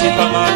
Hallelujah,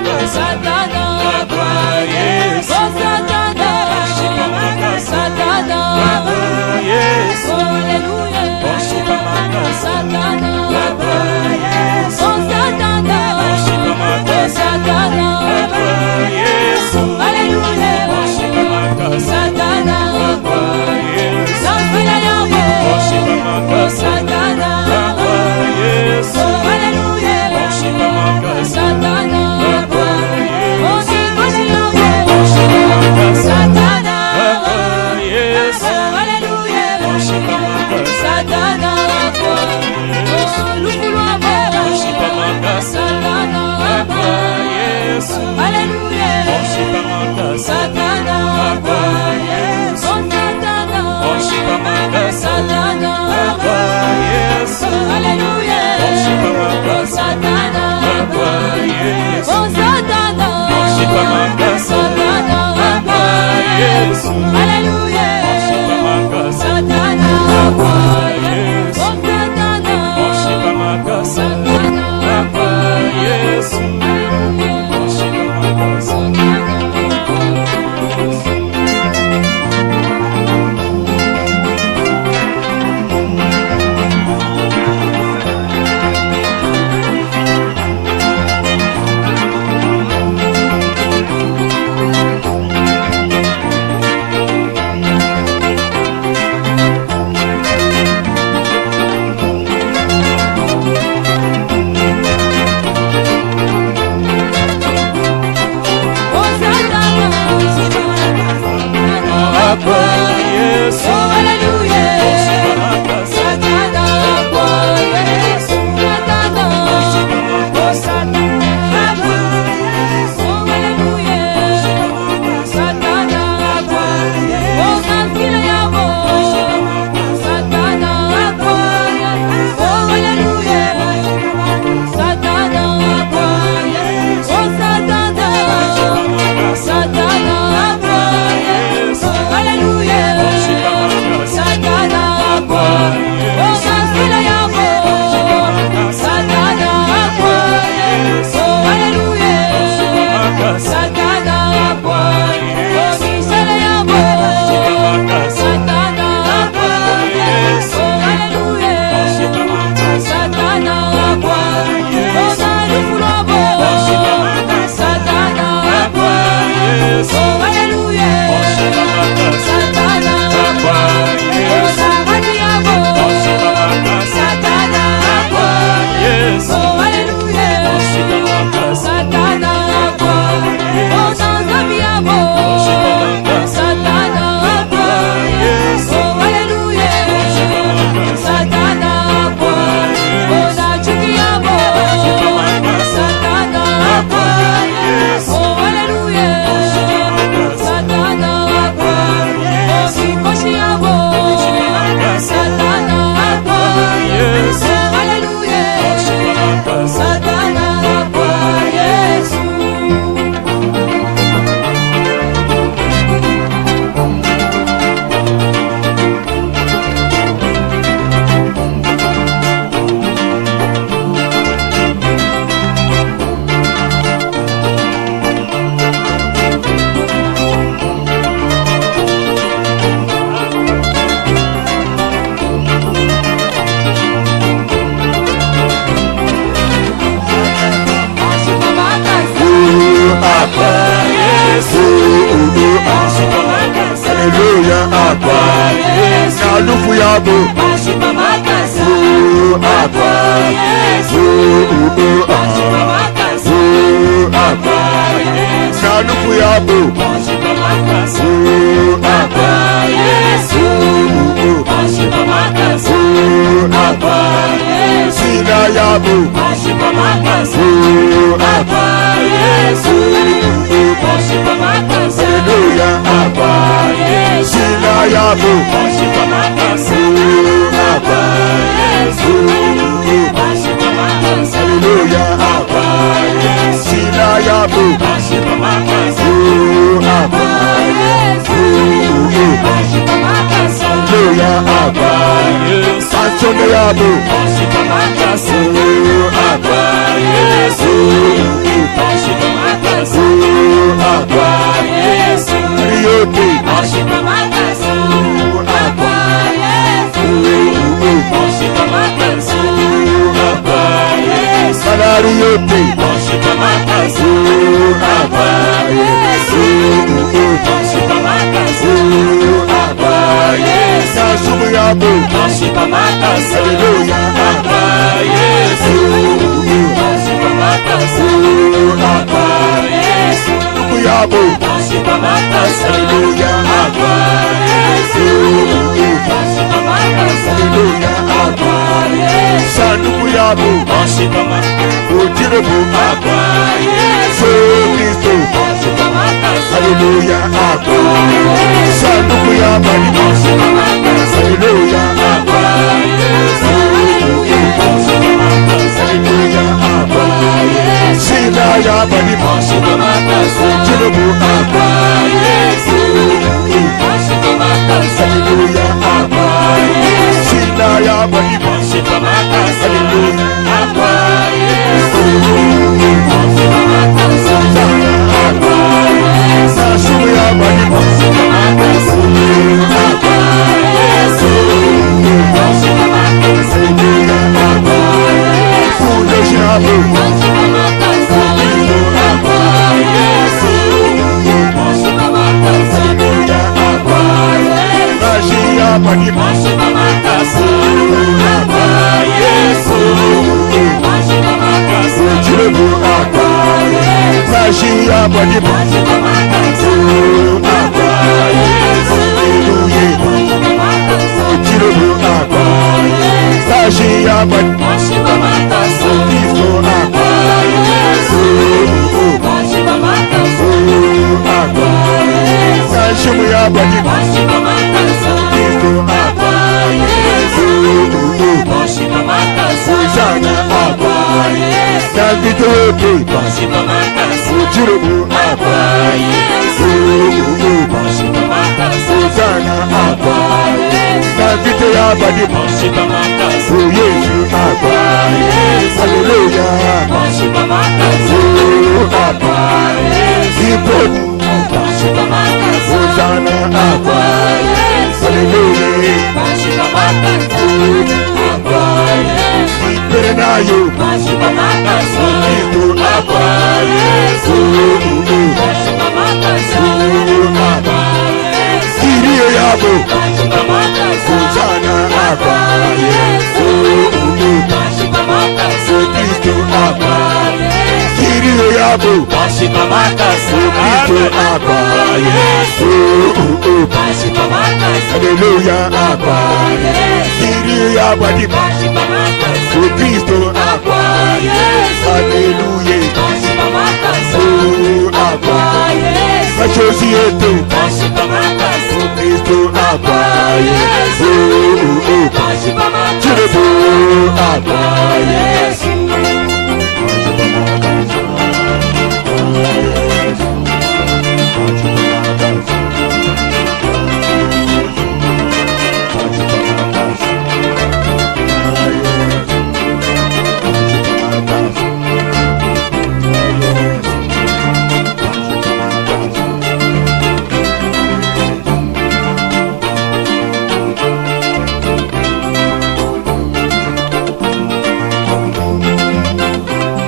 Alléluia, Abba Yesu. Mashipa makasa. Abba Yesu. Kuyabo. Mashipa makasa. Alléluia, Abba Yesu. Mashipa makasa. Alléluia, Abba Yesu. Sanduku yabo. Mashipa makasa. Ojirebo. Abba Yesu. Kristo. Mashipa makasa. Alléluia, Abba Yesu. Sanduku yabo. Mashipa makasa. Alléluia, Abba Yesu. Mashipa makasa. Alléluia, Abba Yesu. Sina yabo. Mashipa makasa. Ojirebo. Abba Yesu. Mashipa makasa. Alléluia, Abba Yesu. Sina yabo. Mashipa makasa. Alléluia, Abba Yesu. Mashipa makasa. Abba Yesu. Mashipa makasa. Abba Yesu. Mashipa makasa. Alléluia, Abba Yesu. Mashipa makasa. Abba Yesu. Mashipa makasa. Alléluia, Abba Yesu. Mashipa makasa. Abba Yesu. Mashipa makasa. Ojirebo. Abba Yesu. Mashipa makasa. Abba Yesu. Alléluia. Mashipa makasa. Ojirebo. Abba Yesu. Mashipa makasa. Kristo. Abba Yesu. Mashipa makasa. Abba Yesu. Mashipa makasa. Kristo. Abba Yesu. Mashipa makasa. Abba Yesu. Mashipa makasa. Ojirebo. Abba Yesu. Mashipa makasa. Abba Yesu. Mashipa makasa. Abba Yesu. Alléluia. Mashipa makasa. Abba Yesu. Mashipa makasa. Abba Yesu. Alléluia. Mashipa makasa. Abba Yesu. Mashipa makasa. Abba Yesu. Mashipa makasa. Abba Yesu. Mashipa makasa. Abba Yesu. Mashipa makasa. Abba Yesu. Mashipa makasa. Abba Yesu. Mashipa makasa. Alléluia, Abba Yesu. Mashipa makasa. Kristo. Abba Yesu. Alléluia. Mashipa makasa. Abba Yesu. Machozi yetu. Mashipa makasa. Kristo. Abba Yesu. Mashipa makasa. Abba Yesu.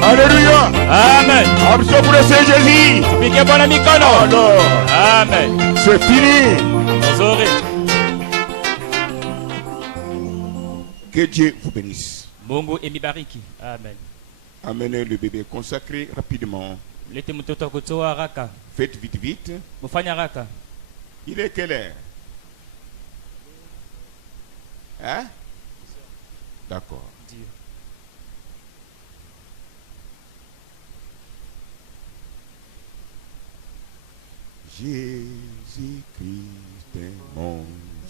Alléluia. Amen. Abso pour le Seigneur Jésus. Tupike Bwana mikono. Amen. C'est fini. Désolé. Que Dieu vous bénisse. Mungu emibariki. Amen. Amenez le bébé consacré rapidement. Lete mtoto kutoa haraka. Faites vite vite. Mufanya haraka. Il est quelle heure? Hein? D'accord. Jésus-Christ est mon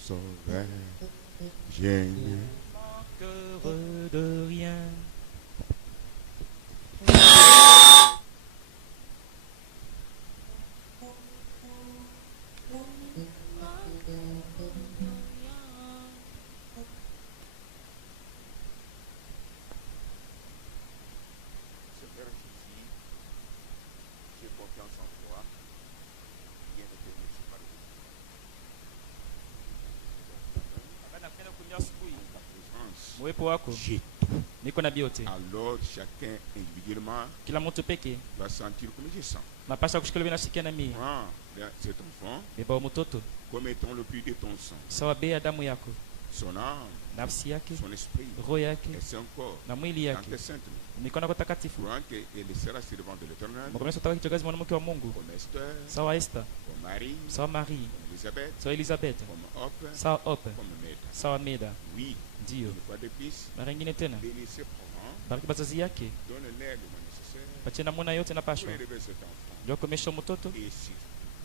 sauveur, je ne manquerai de rien. Seigneur Jésus, j'ai confiance en toi. J'ai tout. Alors chacun individuellement va sentir comme je sens. Prends cet enfant comme étant le puits de ton sang. son âme, nafsi yake, son esprit, roho yake et son corps, na mwili yake, mikono takatifu. Elle sera servante de l'Éternel, mkomesha utaka kichakazi mwanamke wa Mungu, comme Esther, sawa Esther, comme Marie, sawa Marie, comme Elisabeth, sawa Elisabeth, comme Ope, sawa Ope, comme Meda. sawa Meda. Oui, Ndio. une fois de plus, Mara nyingine tena, bénis ses parents, bariki bazazi yake, donne-leur le nécessaire patie namna yote na pour pashwa élever cet enfant. ndio komesha mtoto Et si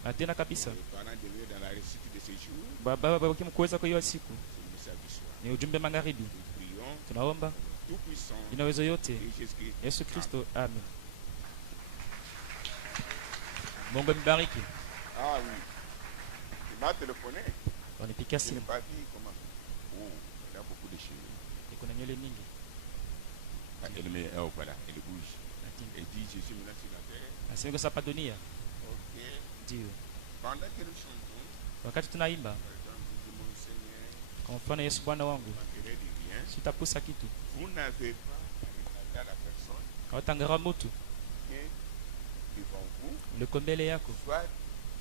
na tena kabisa les parents demeurent dans la réussite de ces jours, baba kimkuweza kwa hiyo siku c'est le message du soir. ni ujumbe magharibi. Nous prions, Tunaomba tout puissant, ina uwezo yote et Jésus-Christ. Yesu Kristo, amen. Mungu mbariki. Ah oui, il m'a téléphoné. Wanipikia Je n'ai simu, pas dit comment. Oh, il a beaucoup de cheveux. iko na nywele mingi. Ah, elle met, oh voilà, elle bouge. Elle dit, je suis maintenant sur la terre. Nasema kwa hapa dunia. Ok. Ndio. Pendant que nous chantons, Wakati tunaimba, par exemple, je dis, mon Seigneur, kwa mfano Yesu Bwana wangu, je manquerai de rien. sitapusa kitu. Vous n'avez pas à regarder à la personne Hawatangara mtu qui est devant vous, uliko mbele yako, soit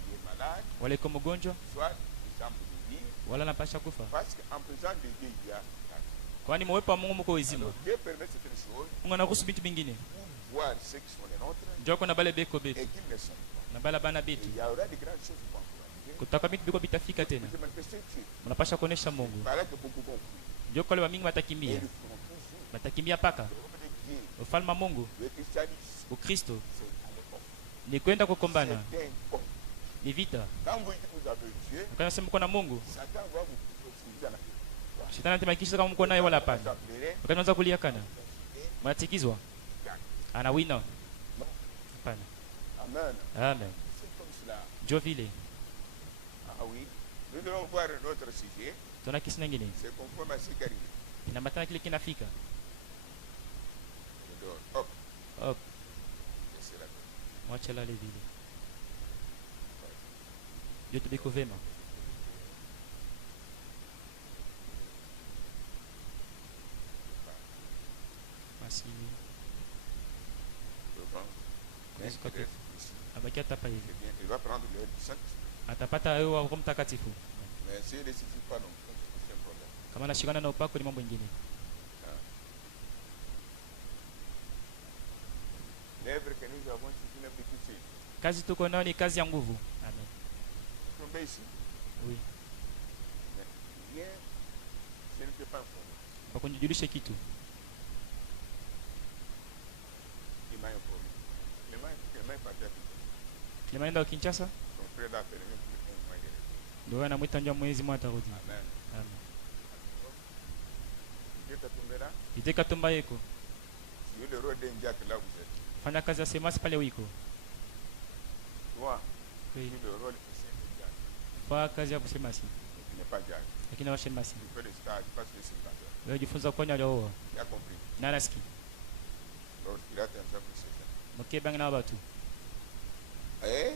il est malade, wala iko mgonjwa, soit il semble mourir, wala napasha kufa. parce qu'en présence de Dieu, il y a la vie. Kwani mwepo wa Mungu mko uzima. Alors, Dieu permet certaines choses Mungu anaruhusu vitu vingine. pour voir ceux qui sont les nôtres Njoo kuna bale beko et betu qui ne le sont pas. na bala bana Et betu. il y aura de grandes choses qui vont arriver. Kutaka vitu biko bitafika tena. Vous manifestez Dieu. Mnapasha kuonesha Mungu. Il paraît que beaucoup vont fuir. Njoo kwa mingi Et watakimbia. ils feront toujours. Watakimbia paka. Le royaume de Dieu, Ufalme wa Mungu, le christianisme, Ukristo c'est à l'époque. ni kwenda kukombana, C'est un combat. ni vita. Quand vous dites que vous avez Dieu, Ukasema mko na Mungu, Satan va vous poursuivre dans la vie. shetani anathibitisha kama mko naye wala hapana. Vous appellerez Ukaanza kulia kana. Mnatikizwa. Ana wina. Hapana. Amen. Amen. C'est comme cela. Njoo vile. Ah oui. Nous allons voir notre sujet. Tuna kisi nyingine. C'est conforme à ce qui arrive. Inamatana kile kinafika. Je dors. Hop. Hop, Et c'est la vie. mwacha lale vile. Yote biko vema. Basi Devant. Yesu Peut-être Kristo. ici. Abaki atapa hivi. Eh bien, il va prendre l'heure du sac. Atapata hewa wa Roho Mtakatifu. Mais s'il ne suffit pas, non. C'est un problème. Kama anashikana na upako ni mambo mengine. L'œuvre que nous avons, c'est une œuvre de tout suite. Kazi tuko nayo ni kazi ya nguvu. Amen. Vous tombez ici. Oui. Mais rien, ce ne peut pas informer. Bakunijulishe kitu. Il m'a informé. Il m'a parti à Kinshasa. Nimeenda Kinshasa, Son frère l'a appelé même plus un mois de retour. ndio anamwita njoo mwezi mmoja atarudi. Amen. Amen. Dieu t'a tombé là. Iteka tumba yeko. Tu es le roi d'un diacre là où vous êtes. Fanya kazi ya semasi pale wiko. Toi, tu Oui. es le rôle de saint diacre. Fa kazi ya kusemasi. Tu n'es pas diacre. Lakini washemasi. Tu fais le stage, tu passes le sénateur. Wewe jifunza kuonya leo. Tu as compris. Na nasikia. Alors, il a attention pour ces gens. Mkebanga na watu. Eh?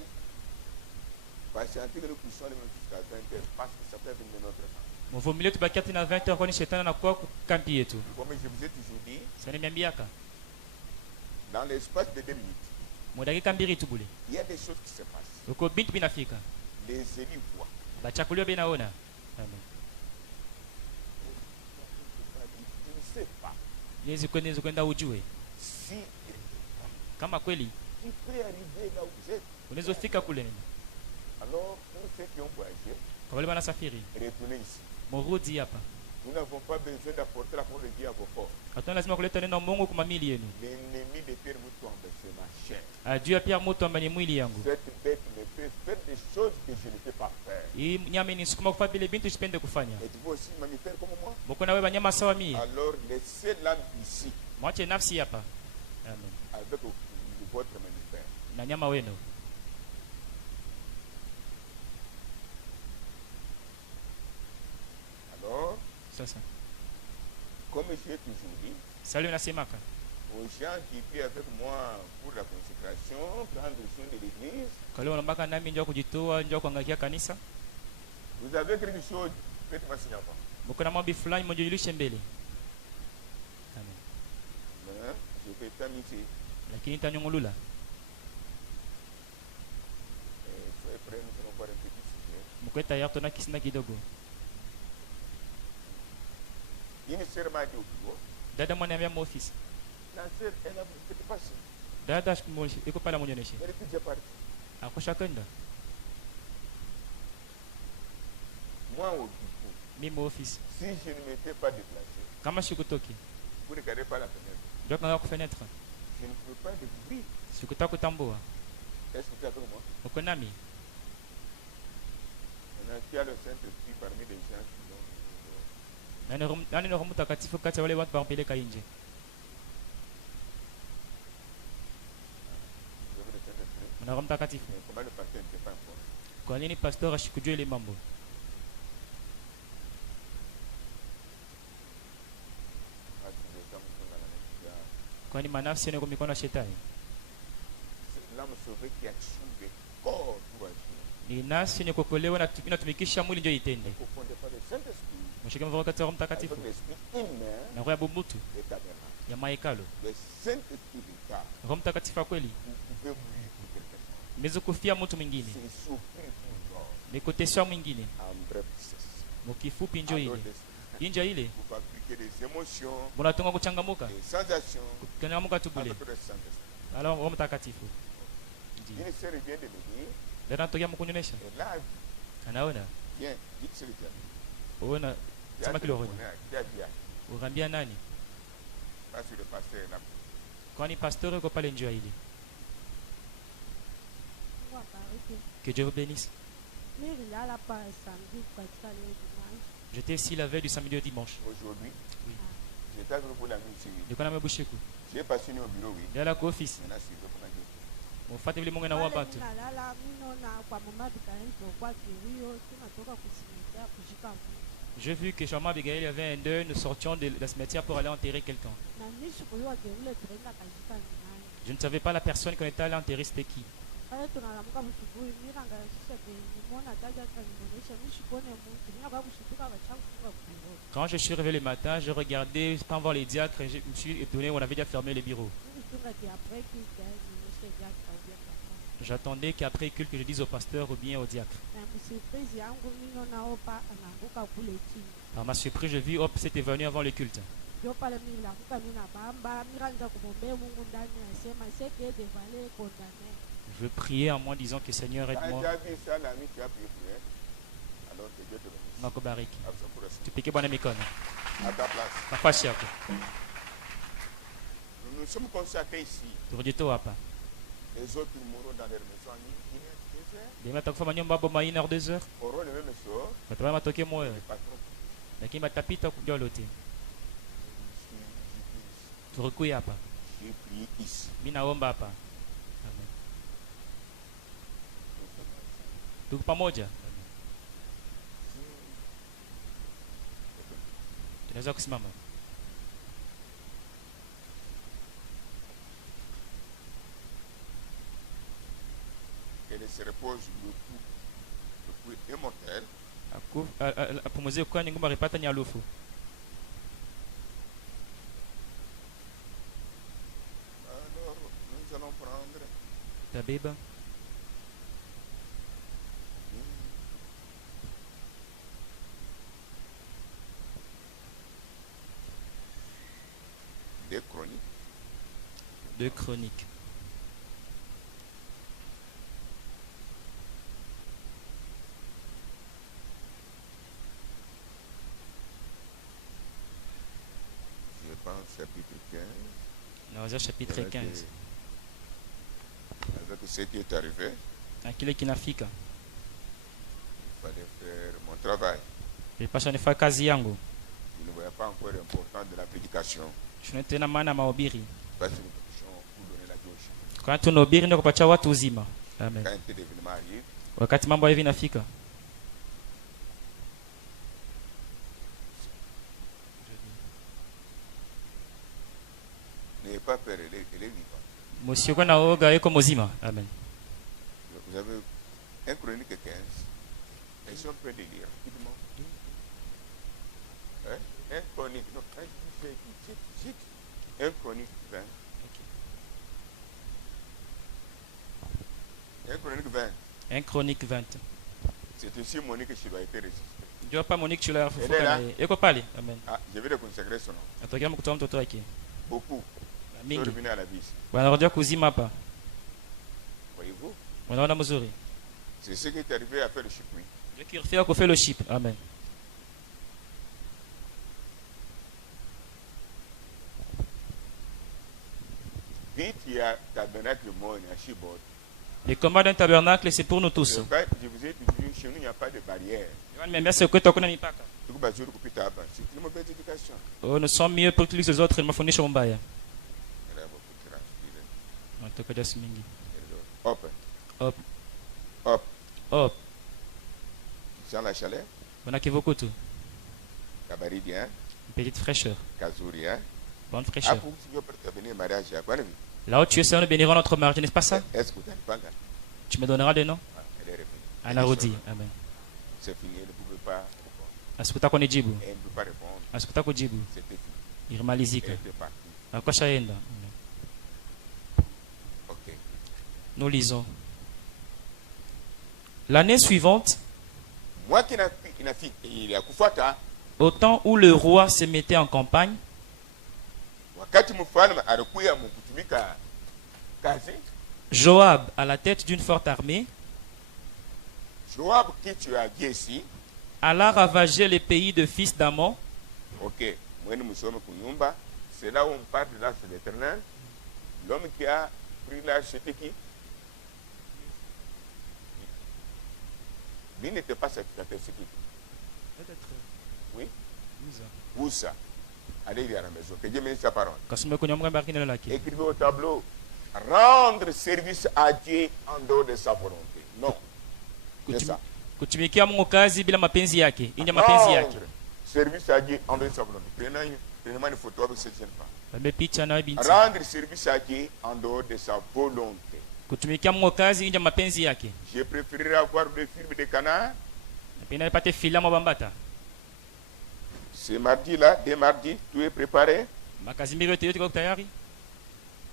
Patienter que nous puissions aller jusqu'à 20h parce que ça peut venir notre temps. Mvumilie tubakia tena 20h kwani shetani anakuwa kampi yetu. Comme je vous ai toujours dit, Sasa nimeambiaka. dans l'espace de 2 minutes, Mudakika mbili tu bule. il y a des choses qui se passent. Uko bintu binafika. Les élus voient. Bachakulio binaona. Amen. Tu ne sais pas Yezi kwenda ujue. si Kama kweli tu peux arriver là où vous êtes. unaweza fika kule nini. Alors, pour ceux qui ont voyagé, Kwa wale wanasafiri, retournez ici. murudi hapa. Nous n'avons pas besoin d'apporter la parole de Dieu à vos forces. Hatuna lazima kuleta neno Mungu kwa mamili yenu. L'ennemi de Pierre Moutombe, c'est ma chair. Adui ya Pierre Mutomba ni mwili yangu. Cette bête me fait faire des choses que je ne peux pas faire. Hii nyama inisukuma kufanya vile bintu sipende kufanya. Êtes-vous aussi mammifère comme moi? Mko na wewe wanyama sawa mimi. Alors, laissez l'âme ici Mwache nafsi hapa. Amen. avec votre mammifère. Na nyama wenu. Alors, Sasa. comme je l'ai toujours dit, Sali unasemaka. aux gens qui prient avec moi pour la consécration, prendre soin de l'église, Kwa leo unaomba nami njoo kujitoa, njoo kuangaikia kanisa. vous avez quelque chose, faites-moi signe avant. Mko na mambo fulani mjulishe mbele. Amen. Hein? Je vais t'amuser. Lakini tanyongulula. Soyez prêts, nous allons voir un petit sujet. Mko tayari tuna kisina kidogo. Dada mwaniambia mu office. Dada iko pale amuonyeshe. Akoshakenda. Mimi mu office. Si je ne m'étais pas déplacé. Kama sikutoki. Vous ne regardez pas la fenêtre. Donc on va ku fenêtre. Je ne peux pas découvrir. Sikuta kutambua. Est-ce que tu es avec moi? Uko nami? Maintenant, tu as le Saint-Esprit parmi les gens qui l'ont. Nani Roho Mtakatifu kati ya wale watu wanampeleka nje? Mna Roho Mtakatifu. Comment le pasteur ne sait pas encore? Kwa nini pastor ashikujua ile mambo? Kwani manafsi yako mikono ya shetani? L'âme sauvée qui actionne le corps pour agir. Ni nafsi yenye kuokolewa na inatumikisha mwili ndio itende. Mshike mvua kati ya Roho Mtakatifu. Na roho ya mtu ya mahekalu. Roho Mtakatifu wa kweli. Mezo kufia mtu mwingine. Ni kuteswa mwingine. Mkifupi njoo ile. Inja ile. Munatunga kuchangamuka. Kuchangamuka tubule. Alors Roho Mtakatifu. Dada tokea mkunyonyesha. Anaona. Ona sema kile roho. Urambia nani? Kwani pasteur yuko pale njoo ile. Que Dieu vous bénisse. J'étais ici la veille du samedi au dimanche. Aujourd'hui, oui. J'étais avec vous la nuit. J'ai passé au bureau, oui. Dans la office. Mon frère vile Mungu anaua watu. J'ai vu que Jean-Marc Abigail avait un deuil, nous sortions de la cimetière pour aller enterrer quelqu'un. Je ne savais pas la personne qu'on était allé enterrer, c'était qui. Quand je suis réveillé le matin, je regardais sans voir les diacres et je me suis étonné, on avait déjà fermé les bureaux. J'attendais qu'après culte que je dise au pasteur ou bien au diacre. Par ma surprise, je vis, hop, c'était venu avant le culte. Je priais en moi disant que Seigneur aide-moi. Tu piques bonne micone. À ta place. Nous nous sommes consacrés ici. Les autres mourront dans leur maison à 1 heure, 2 heures. Lakini batapita kujua lote. Turikuya hapa. Mimi naomba hapa. Amen. Tuko pamoja. Tunaweza kusimama. Elle se repose le coup immortel. Apumzike kwa ngoma ripata nyalufu. Alors nous allons prendre Tabeba. Deux chroniques. Chapitre 15. Non, chapitre 15. Avec ce qui est arrivé, il fallait faire mon travail. Je ne voyais pas encore l'importance de la prédication. Parce que nous touchons pour donner la gauche. Quand tunahubiri ndio kupatia watu uzima. Amen. Quand un tel événement arrive, wakati mambo hivi nafika, n'ayez pas peur, elle est vivante. Msikuwe na oga, yuko mzima. Amen. Vous avez 1 Chronique 15. Et si on peut le lire rapidement. 1 Chronique, non, 1 Chronique 20. 1 Chronique 20. 1 Chronique 20. C'est aussi Monique qui doit être résisté. Dieu pas Monique tu l'as fait. Eko pale. Amen. Ah, je vais le consacrer son nom. Atokea mkutoa mtoto wake. Beaucoup. Mingi. Revenu à la vie. Wanarudia kuzima hapa. Voyez-vous? Wanaona mzuri. C'est ce qui est arrivé à faire le chip. Dieu qui refait au fellowship. Amen. Vite, il y a tabernacle mort à Chibot. Les combats d'un tabernacle, c'est pour nous tous. Je vous ai dit, chez nous, il n'y a pas de barrière. Oh, nous sommes mieux pour que les autres me fournissent mon bail. Hop. Hop. Hop. Hop. Sans la chaleur. On a qui beaucoup tout. Kabaridi, hein? Une petite fraîcheur. Kazouri, hein? Bonne fraîcheur. Mariage, là où tu es, nous bénirons notre mariage, n'est-ce pas ça? Est-ce que tu me donneras des noms? Anarudi. Amen. C'est fini, elle ne pouvait pas répondre. Asikuta kwenye jibu. Elle ne peut pas répondre. Asikuta kujibu. C'était fini. Irimalizika. Elle était partie. Akoshaenda. Ok. Nous lisons. L'année suivante, moi qui il a kufuata, au temps où le roi se mettait en campagne, Joab, à la tête d'une forte armée, Joab, qui tu as dit ici, alla ravager les pays de fils d'Amon. Ok, c'est là où on parle de l'arche de l'Éternel. L'homme qui a pris l'arche, c'était qui? Lui n'était pas sacrificateur, c'est qui? Peut-être. Oui? Oussa. Allez à la maison, que Dieu bénisse sa parole. Écrivez au tableau, rendre service à Dieu en dehors de sa volonté. Non. C'est ça. Kutumikia Mungu kazi bila mapenzi yake, nje mapenzi yake. Service à Dieu en dehors de sa volonté. Prenez-moi une photo avec cette jeune femme. Rendre service à Dieu en dehors de sa volonté. Kutumikia Mungu kazi nje mapenzi yake. Je préférerais avoir des films de canard. Pena ipate filamu bambata. Ce mardi là, dès mardi, tout est préparé. Makazimiro yote yako tayari.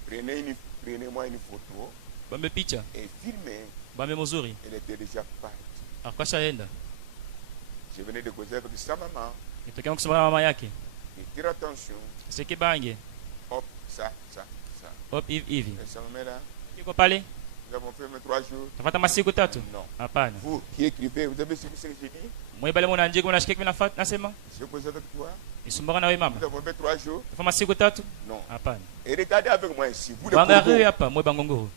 Prenez-moi une photo. Bambe picha. Et filmez. Bambe mzuri. Elle était déjà partie. Akashaenda. Je venais de causer avec sa maman. Nitokea kusema mama yake. Et tire attention. C'est que bange. Hop, ça. Hop, hivi. Et ça me met là. Kiko pale? Nous avons fait 3 jours. Tafata masiku tatu? Non. Hapana. Vous qui écrivez, vous avez suivi ce que j'ai dit? Moi bale mwana njiko unashika kimi nasema? Je cause avec toi. Isumbaka na wewe mama. Nous avons fait 3 jours. Tafata masiku tatu? Non. Hapana. Et regardez avec moi ici. Vous le Bangare hapa, moi bangongoro.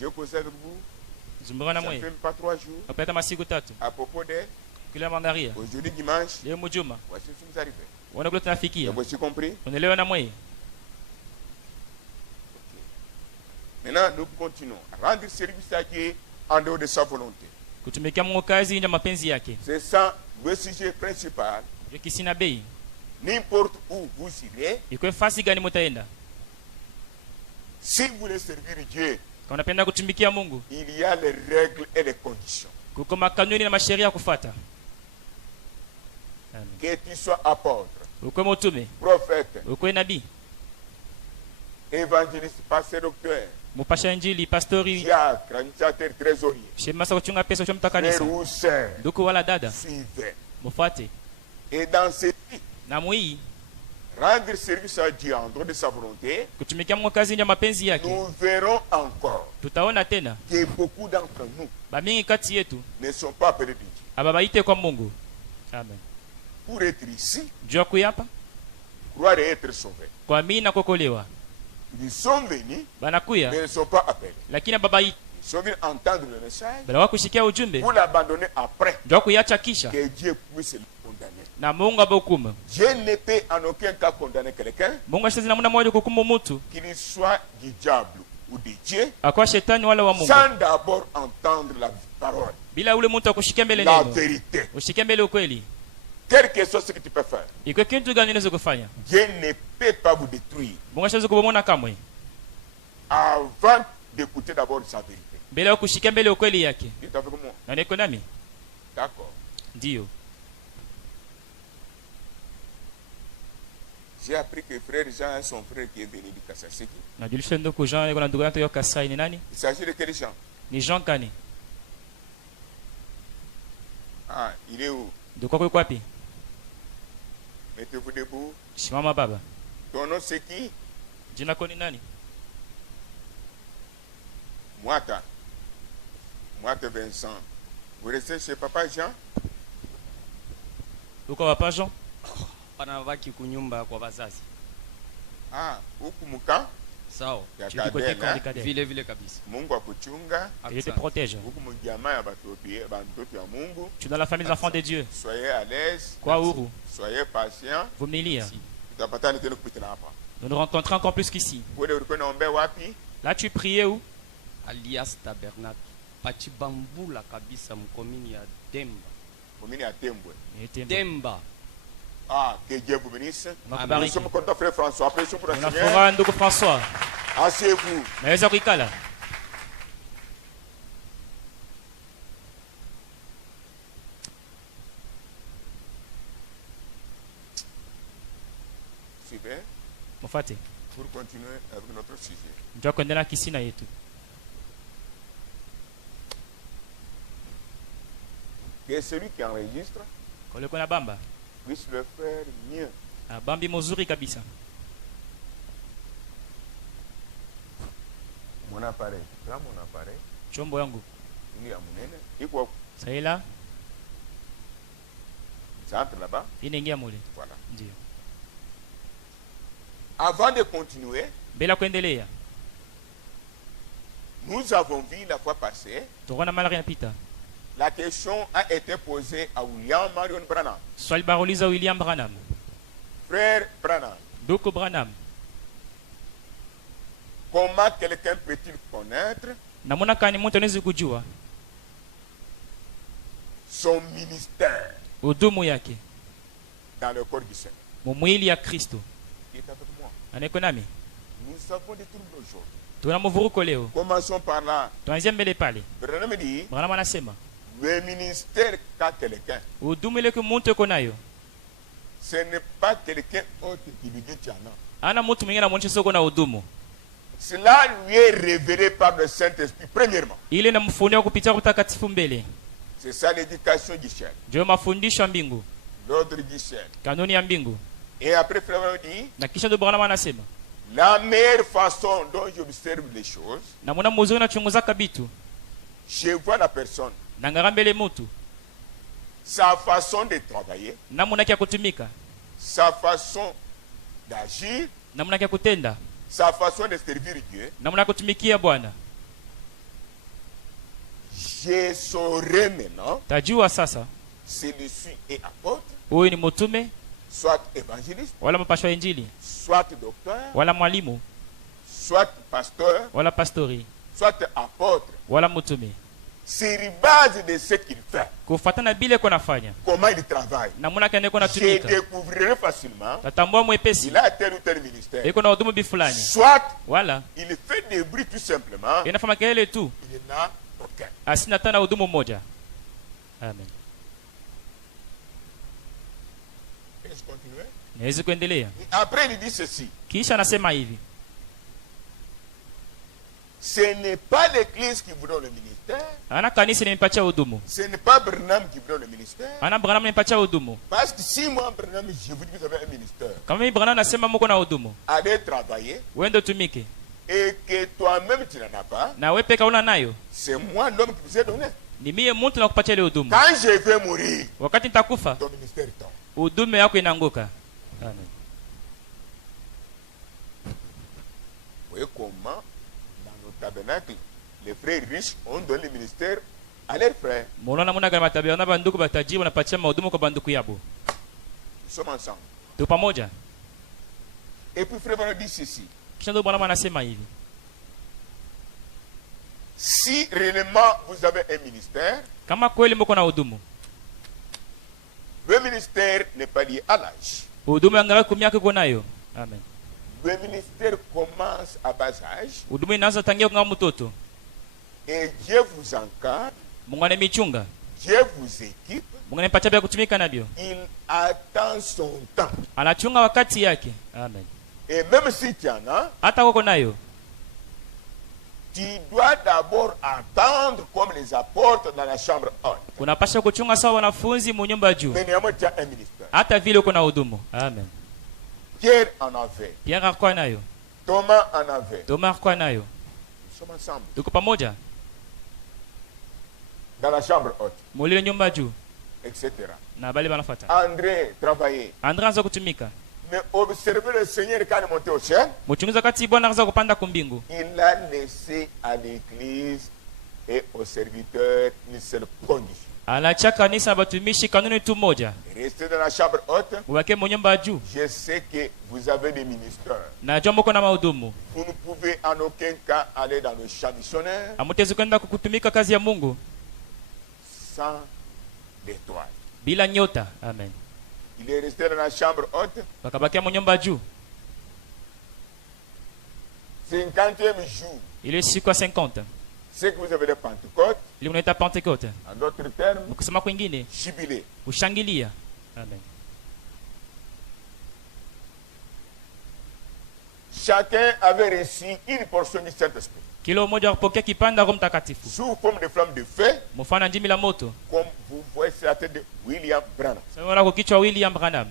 Je cause avec vous. Zumbaka na moi. Ça fait pas 3 jours. Apata masiku tatu. À propos de kila mangaria. Aujourd'hui dimanche. Leo mjuma. Voici ce qui nous arrive. Wana kule tunafikia. Vous avez compris? Unaelewa na moi? Maintenant, nous continuons. Rendre service à Dieu en dehors de sa volonté. Kutumikia Mungu kazi nje mapenzi yake. C'est ça le sujet principal. Kisina bei. N'importe où vous irez. Iko fasi gani mtaenda? Si vous voulez servir Dieu, kama unapenda kutumikia Mungu, il y a les règles et les conditions. Kuko makanuni na masheria kufuata. Que tu sois apôtre, uko mtume, prophète, uko nabii, évangéliste, pasteur, docteur, mupasha injili, pastori, diacre, administrateur, trésorier, shemasa kuchunga pesa kwa mtakanisa, frère ou sœur, ndugu wala dada, suivez, mufuate. Et dans cette vie, na mwi rendre service à Dieu en dehors de sa volonté, kutumikia Mungu kazi nje mapenzi yake, nous verrons encore tutaona tena que beaucoup d'entre nous bamingi kati yetu ne sont pas appelés de Dieu. Ababaite kwa Mungu. Amen. Pour être ici, jua kuyapa, croire et être sauvés. Kwa mimi na kuokolewa. Ils sont venus, banakuya, mais ils ne sont pas appelés. Lakini babaite. Ils sont venus entendre le message. Bala wakushikia ujumbe. Pour l'abandonner après. Jua kuyacha kisha. Que Dieu puisse le condamner. Na Mungu abahukumu. Dieu ne peut en aucun cas condamner quelqu'un. Mungu ashazina namna moja kuhukumu mtu. Qu'il soit du diable ou de Dieu. Akwa shetani wala wa Mungu. Sans d'abord entendre la parole. Bila ule mtu akushikia mbele neno. La vérité. Ushikia mbele ukweli. Quel que soit ce que tu peux faire. Iko kitu gani unaweza kufanya? Dieu ne peut pas vous détruire. Mungu ashaweza kubomona kamwe. Avant d'écouter d'abord sa vérité. Bila kushikia mbele ukweli yake. Dites avec moi. Na niko nami? D'accord. Ndio. J'ai appris que frère Jean est son frère qui est venu du Kasaseki. Najulisha ndugu Jean yuko na ndugu yake yoka Kasai ni nani? Il s'agit de quel Jean? Ni Jean Kani. Ah, il est où? De quoi quoi pi? Mettez-vous debout. Simama baba. Ton nom c'est qui? Jina koni nani? Mwata Vincent. Vous restez chez Papa Jean? Uko Papa Jean? Panabaki kunyumba kwa wazazi. Ah, huku muka? Sawa. Vile vile kabisa. Mungu akuchunga. Il te protège. Huku mjamaa ya batoto ya Mungu. Tu es dans la famille des enfants de Dieu. Soyez à l'aise. Kwa huru. Soyez patient. Vumilia. Tutapatana tena kupita hapa. Nous nous rencontrons encore plus qu'ici. Wewe ulikuwa unaombea wapi? Là tu priais où? Alias Tabernacle. Pachibambula kabisa mkomini ya Demba. Komini ya Tembwe. Demba. Ah, que Dieu vous bénisse. Nous sommes contents, frère François. Appelez-vous pour la Seigneur. Tunafurahi ndugu François. Asseyez-vous. Naweza kuikala. Super. Mufate. Pour continuer avec notre sujet. Njoo kuendelea kisina yetu. Que celui qui enregistre Kole kuna bamba. Puisse le faire mieux. Bambi mzuri kabisa. Mon appareil. Là mon appareil. Chombo yangu. Il y a munene. Iko Ça est là. Ça entre là-bas. Inaingia mule. Voilà. Ndio. Avant de continuer, Bila kuendelea. Nous avons vu la fois passée. Tuona mara inapita. La question a été posée à William Marion Branham. Swali barouliza William Branham. Frère Branham. Doko Branham. Comment quelqu'un peut-il connaître Namuna kani mtu anaweza kujua son ministère hudumu yake dans le corps du Seigneur? mwili ya Kristo? Il est avec moi. Aneko nami. Nous avons des troubles aujourd'hui. Tuna mvuruko leo. Commençons par là. Tuanzie mbele pale. Branham dit, Branham anasema le ministère qu'a quelqu'un, hudumu ile mtu yuko nayo. ce n'est pas quelqu'un autre qui lui dit tiens non. Ana mtu mwingine anamuonyesha soko na hudumu. Cela lui est révélé par le Saint-Esprit premièrement. Ile namfunulia kupitia kutakatifu mbele. C'est ça l'éducation du ciel. Ndio mafundisho ya mbingu. L'ordre du ciel. Kanuni ya mbingu. Et après Frère dit, Na kisha ndio Branham anasema la meilleure façon dont j'observe les choses, na mwana mzuri nachunguza kabitu. je vois la personne, Nangara mbele mtu. sa façon de travailler, Namuna kia kutumika. sa façon d'agir, Namuna kia kutenda. sa façon de servir Dieu. Namuna kutumikia Bwana. Je saurai maintenant Tajua sasa celui-ci est apôtre, huyu ni mtume soit évangéliste, wala mpashwa injili soit docteur, wala mwalimu soit pasteur, wala pastori soit apôtre. wala mtume. C'est base de ce qu'il fait, Kufuatana bile kwa nafanya comment il travaille. namuna kende kwa Je natumika. découvrirai facilement Tatambua mwepesi il a tel ou tel ministère. iko na hudumu bifulani Soit wala il fait des bruits tout simplement, inafanya kelele tu il n'a aucun. asina tana hudumu mmoja. Amen. Est-ce continuer? Naweza kuendelea. Après il dit ceci. Kisha anasema hivi, Ce n'est pas l'église qui vous donne le ministère. ana kanisa nimepatia hudumu, Ce n'est pas Branham qui vous donne le ministère. ana Branham nimepatia hudumu. Parce que si moi, Branham, je vous dis que vous avez un ministère, Kama mimi Branham nasema mko na hudumu, allez travailler, wewe tumike et que toi-même tu n'en as pas, na wewe peka una nayo, c'est moi l'homme qui vous ai donné. ni mie mtu nakupatia ile hudumu. Quand je vais mourir, Wakati nitakufa ton ministère tombe. hudumu yako inaanguka. Amen. Vous voyez comment, dans nos tabernacles, les frères riches ont donné le ministère à leurs frères. Munaona muna kama tabia na banduku batajiri wanapatia mahudumu kwa banduku yabo. Nous sommes ensemble. Tu pamoja. Et puis frère Branham dit ceci. Kisha ndio Bwana anasema hivi, Si réellement vous avez un ministère, kama kweli mko na hudumu, le ministère n'est pas lié à l'âge. hudumu yangalau kwa miaka uko nayo. Amen. Le ministère commence à bas âge Hudumu inaanza tangia kama mtoto. et Dieu vous encadre, Mungu anamichunga, Dieu vous équipe, Mungu anipatia vya kutumika navyo. il attend son temps. Anachunga wakati yake. Amen. Et même si tu en as, Hata uko nayo, tu dois d'abord attendre comme les apôtres dans la chambre haute. kanisani. Unapaswa kuchunga sawa wanafunzi mu nyumba juu. Hata vile uko na hudumu. Amen. Pierre en avait. Pierre alikuwa nayo. Thomas en avait. Thomas alikuwa nayo. Nous sommes ensemble. Tuko pamoja. Dans la chambre haute. Mulile nyumba juu. Etc. Na bali banafuata. André travaillait. André anza kutumika. Mais observez le Seigneur quand il est monté au ciel. Mchunguza kati Bwana anza kupanda kumbingu. Il a laissé à l'église et aux serviteurs une seule condition. Anacha kanisa na batumishi kanuni tu moja. Restez dans la chambre haute. Mubaki mu nyumba juu. Je sais que vous avez des ministères. Najua mko na mahudumu. Vous ne pouvez en aucun cas aller dans le champ missionnaire. Hamutezi kwenda kutumika kazi ya Mungu sans d'étoiles. Bila nyota. Amen. Il est resté dans la chambre haute. Bakabakia mu nyumba juu. 50e jour. Il est siku 50. C'est que vous avez de Pentecôte. Ili unaita Pentecote. En d'autres termes, kusema kwingine, jubilé. Kushangilia. Amen. Chacun avait reçu une portion du Saint-Esprit. Kila mmoja akapokea kipande Roho Mtakatifu. Sous forme de flamme de feu. Mfano ndimi la moto. Comme vous voyez sur la tête de William Branham. Sawa kwa kichwa William Branham.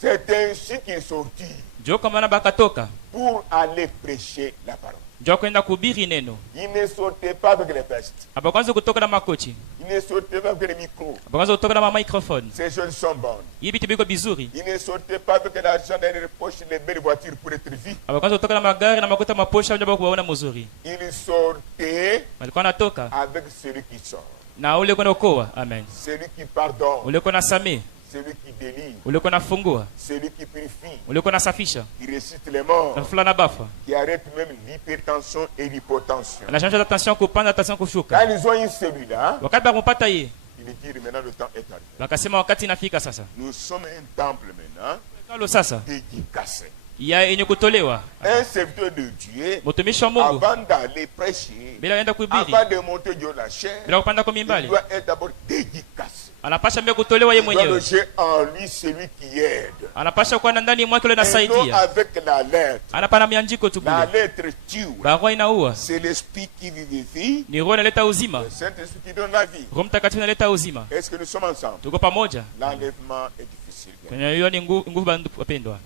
C'est ainsi qu'il sortit. Ndio kama bakatoka. Pour aller prêcher la parole. Ndio kwenda kuhubiri neno. Il ne sortait pas avec les vestes. Abakwanza kutoka na makochi. Il ne sortait pas avec les micros. Abakwanza kutoka na microphone. Ces choses sont bonnes. Hivi tibiko bizuri. Il ne sortait pas avec l'argent dans les poches, les belles voitures pour être vu. Abakwanza kutoka na magari na makuta maposha ndio kuwaona mzuri. Il sortait alikuwa anatoka avec celui qui sort. Na ule kuna okoa. Amen. Celui qui pardonne. Ule kuna samee. Celui qui délivre. Ule kuna fungua. Celui qui purifie. Ule kuna safisha. Qui ressuscite les morts. Na bafa. Qui arrête même l'hypertension et l'hypotension. Na change d'attention kupanda attention kushuka. Quand ils ont eu celui-là, wakati bakumpata yeye, il dit maintenant le temps est arrivé. Bakasema wakati inafika sasa. Nous sommes un temple maintenant. Kalo sasa. Dédicacé. Ya yenye kutolewa. Un serviteur de Dieu. Mtumishi wa Mungu. Avant d'aller prêcher. Bila enda kuhubiri. Avant de monter Dieu la chair. Bila kupanda kwa mimbali. Il doit être d'abord dédicacé. Anapasha mbele kutolewa yeye mwenyewe. Il doit loger en lui celui qui aide. Anapasha kuwa ndani mwake yule anasaidia. Non avec la lettre. Anapana miandiko tu bure. La lettre tue. Barua inaua. C'est l'esprit qui vivifie. Ni roho inaleta uzima. Le Saint-Esprit qui donne la vie. Roho Mtakatifu inaleta uzima. Est-ce que nous sommes ensemble? Tuko pamoja. L'enlèvement est difficile. Kwenye hiyo ni nguvu wapendwa.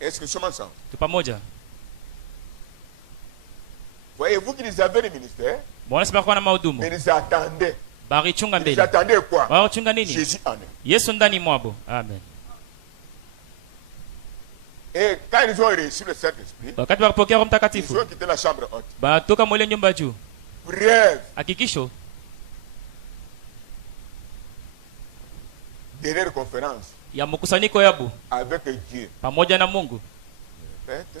Est-ce que nous sommes ensemble? Tuko pamoja. Voyez-vous qu'ils avaient le ministère? Bwana sema kwa na mahudumu. Mais ils attendaient. Barichunga mbele. Ils attendaient quoi? Barichunga nini? Jésus en eux. Yesu ndani mwabo. Amen. Et quand ils ont reçu le Saint-Esprit, wakati wakapokea Roho Mtakatifu, ils ont quitté la chambre haute. Batoka mwele nyumba juu. Preuve. Hakikisho. Dernière conférence. Ya mkusanyiko yabu. Avec Dieu. Pamoja na Mungu.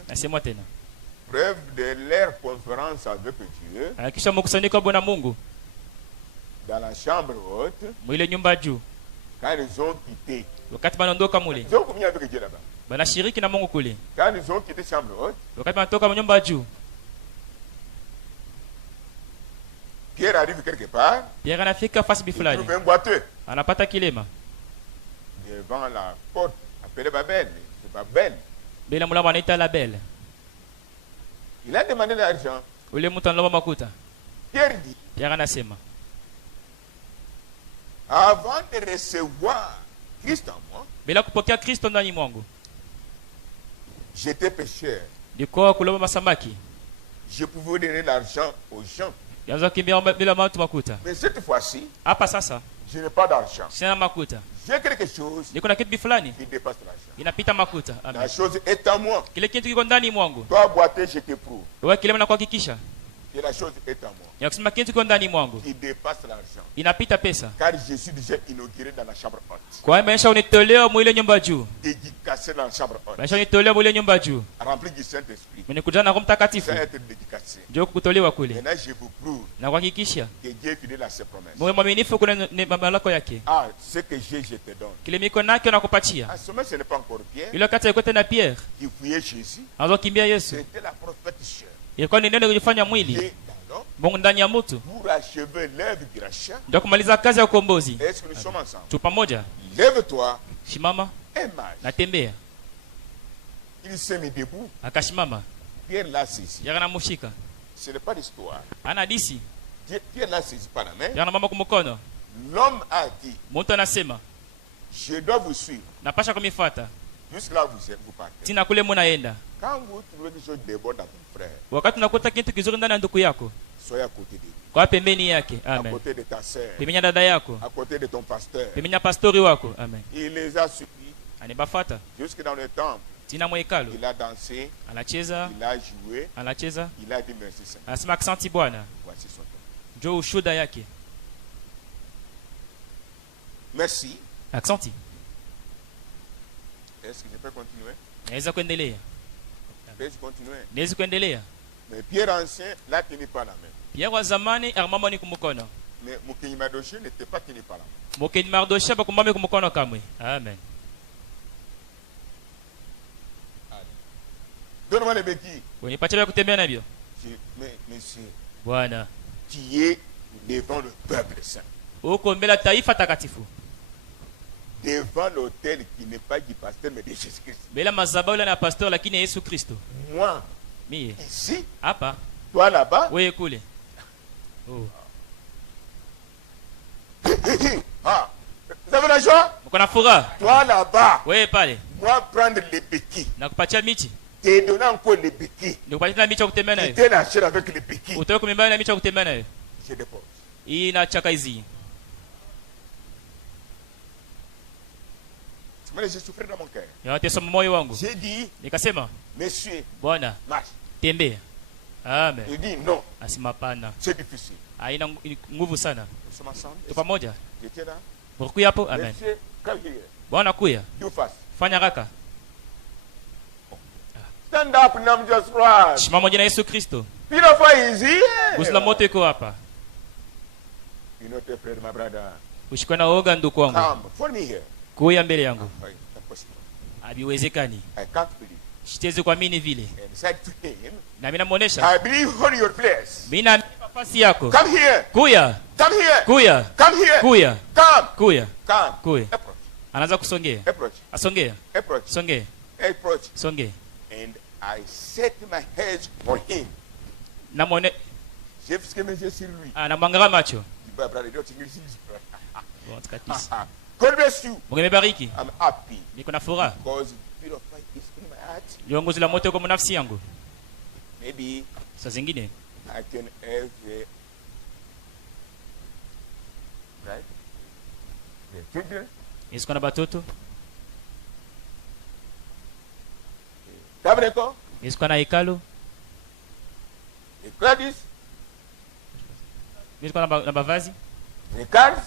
Nasema tena. Preuve de leur conférence avec Dieu. Hakikisha mkusanyiko yabu na Mungu. Dans la chambre haute. Mwile nyumba juu. Quand ils ont quitté. Wakati wanaondoka mule. Ils ont communié avec Dieu là-bas. Banashiriki na Mungu kule. Quand ils ont quitté chambre haute. Wakati wanatoka nyumba juu. Pierre arrive quelque part. Pierre anafika fasi bifulani. Il trouve un boiteux. Anapata kilema. Devant la porte appelée Babel. C'est Babel. Bila mula wanaita Label. Il a demandé l'argent. Ule mtu analomba makuta. Pierre dit. Pierre anasema. Avant de recevoir Christ en moi. Bila kupokea Kristo ndani mwangu. J'étais pécheur. Nilikuwa kulomba masamaki. Je pouvais donner l'argent aux gens. Yanza kimbia bila matu makuta. Mais cette fois-ci, hapa sasa, je n'ai pas d'argent. Sina makuta. J'ai quelque chose. Niko na kitu fulani. Qui dépasse l'argent. Inapita makuta. Amen. La chose est à moi. Kile kitu kiko ndani mwangu. Toi boiter, je t'éprouve. Wewe kile na kuhakikisha. Et la chose est à moi. Yakusema kitu kiko ndani mwangu. Qui dépasse l'argent. Inapita pesa. Car je suis déjà inauguré dans la chambre haute. Kwa hiyo maisha unitolewa mwile nyumba juu. Dédicacé dans la chambre haute. Maisha unitolewa mwile nyumba juu. Rempli du Saint-Esprit. Mwenye kujana na Roho Mtakatifu. Ça être dédicacé. Ndio kutolewa kule. Maintenant je vous prouve. Na kuhakikisha. Que Dieu fidèle à ses promesses. Mwe mwaminifu kuna mamlaka yake. Ah, ce que j'ai, je te donne. Kile miko nake nakupatia. À ce moment, ce n'est pas encore Pierre. Ile kati yote na Pierre. Qui fouillait Jésus. Anzo kimbia Yesu. C'était la prophétie. Ilikuwa ni neno kujifanya mwili. Mungu ndani ya mtu. Pour achever l'œuvre du rachat. Ndio kumaliza kazi ya ukombozi. Est-ce que nous sommes ensemble? Tu pamoja. Lève-toi. Shimama. Et marche. Natembea. Il s'est mis debout. Akashimama. Pierre l'a saisi. Yaka namushika. Ce n'est pas l'histoire. Ana disi. Pierre l'a saisi par la main. Yana mama kumkono. L'homme a dit, Muntu anasema, je dois vous suivre. napasha kumifuata. Jusque là vous partez. Tina kule munaenda. Quand vous trouvez quelque chose de bon dans ton frère, Wakati unakuta kitu kizuri ndani ya ndugu yako, soyez à côté de lui. kwa pembeni yake. À Amen. côté de ta sœur, Pembeni ya dada yako, à côté de ton pasteur. pembeni ya pastori wako. Amen. Il les a suivis Anibafata. jusque dans le temple. Tina mwekalo. Il a dansé, Anacheza, il a joué, anacheza. il a dit merci Seigneur. Anasema asante Bwana. Voici son temps. Njoo ushuda yake. Merci. Asante. Est-ce que je peux continuer? Naweza kuendelea. Peux-je continuer? Naweza kuendelea. Mais Pierre ancien l'a tenu par la main. Pierre wa zamani arimama ni kumukono. Mais Moukeni Madoché n'était pas tenu par la main. Mokeni Mardosha bakumbame kumukono kamwe. Amen. Donne-moi les béquilles. Unipatie vya kutembea navyo. Mais monsieur, Bwana, qui est devant le peuple saint, uko mbele ya taifa takatifu. devant l'autel qui n'est pas du pasteur mais de Jésus-Christ. Mbele ya madhabahu na pastor lakini ya Yesu Kristo. Moi, Mie ici, hapa, toi là-bas. wewe kule. Oh. Ah, vous avez la joie? Mko na furaha? Toi là-bas. Wewe pale. Moi, prendre les béquilles. Nakupatia miti. Te donner encore les béquilles. Nikupatia na miti ya kutembea nayo. Te la chair avec les béquilles. Utoe kumimbana na miti ya kutembea nayo. Je dépose. Hii na chaka hizi. Mais j'ai souffert dans mon cœur. Yanatesa moyo wangu. J'ai dit, Nikasema, monsieur, Bwana, marche. tembea. Amen. Il dit non, Asema pana. c'est difficile. Haina nguvu sana. Nous sommes ensemble. Tuko pamoja. J'étais là. Burku hapo. Amen. Monsieur, come here. Bwana kuya. You fast. Fanya haraka. Stand up in the name of Jesus Christ. Shimama jina Yesu Kristo. Purify is here. Gusu la moto iko hapa. You know, te afraid, my brother. Ushikwe na oga ndugu wangu. Come, follow me here. Kuya mbele yangu. Wait, that's possible. Habiwezekani. I can't believe. Sitezi kuamini vile. And said to him, Na mimi namuonesha. I believe on your place. Mimi na nafasi yako. Come here. Kuya. Come here. Kuya. Come here. Kuya. Come. Kuya. Come. Kuya. Approach. Anaanza kusongea. Approach. Asongea. Approach. Songea. Approach. Songea. And I set my head on him. Namwone J'ai fixé mes yeux sur lui. anamwangalia macho. Dis, brother, don't you see? Bon, tukatisi. God bless you. Mungu amebariki. I'm happy Niko na furaha. because purify is in my heart. Liongozi la moto kwa nafsi yangu. Maybe Saa zingine I can have right? The children, nisiko na batoto, tabernacle, nisiko na hekalu, the clothes, nisiko na bavazi, the cars,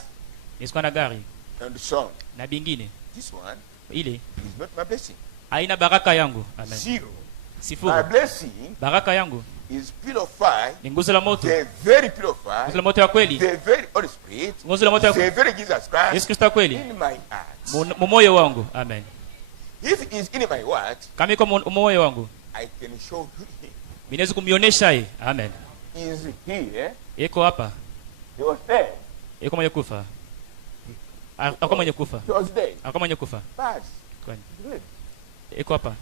nisiko na gari and so on. na bingine. This one Ile is not my blessing. haina baraka yangu. Amen. Zero. My Sifuri. blessing Baraka yangu is purified. ni nguzo la moto. The very Nguzo purified. la moto ya kweli. The very Holy Spirit. Nguzo la moto ya The very Jesus Yesu Christ Kristo kweli. in my heart. Moyo wangu. Amen. If it is in my word, Kama iko moyo wangu, I can show you him. ninaweza kumionesha yeye. Amen. He is here. Iko hapa. He was there. Iko mwenye kufa. Akoma mwenye kufa. He was there. Akoma mwenye kufa. But Kwani. good. Iko hapa.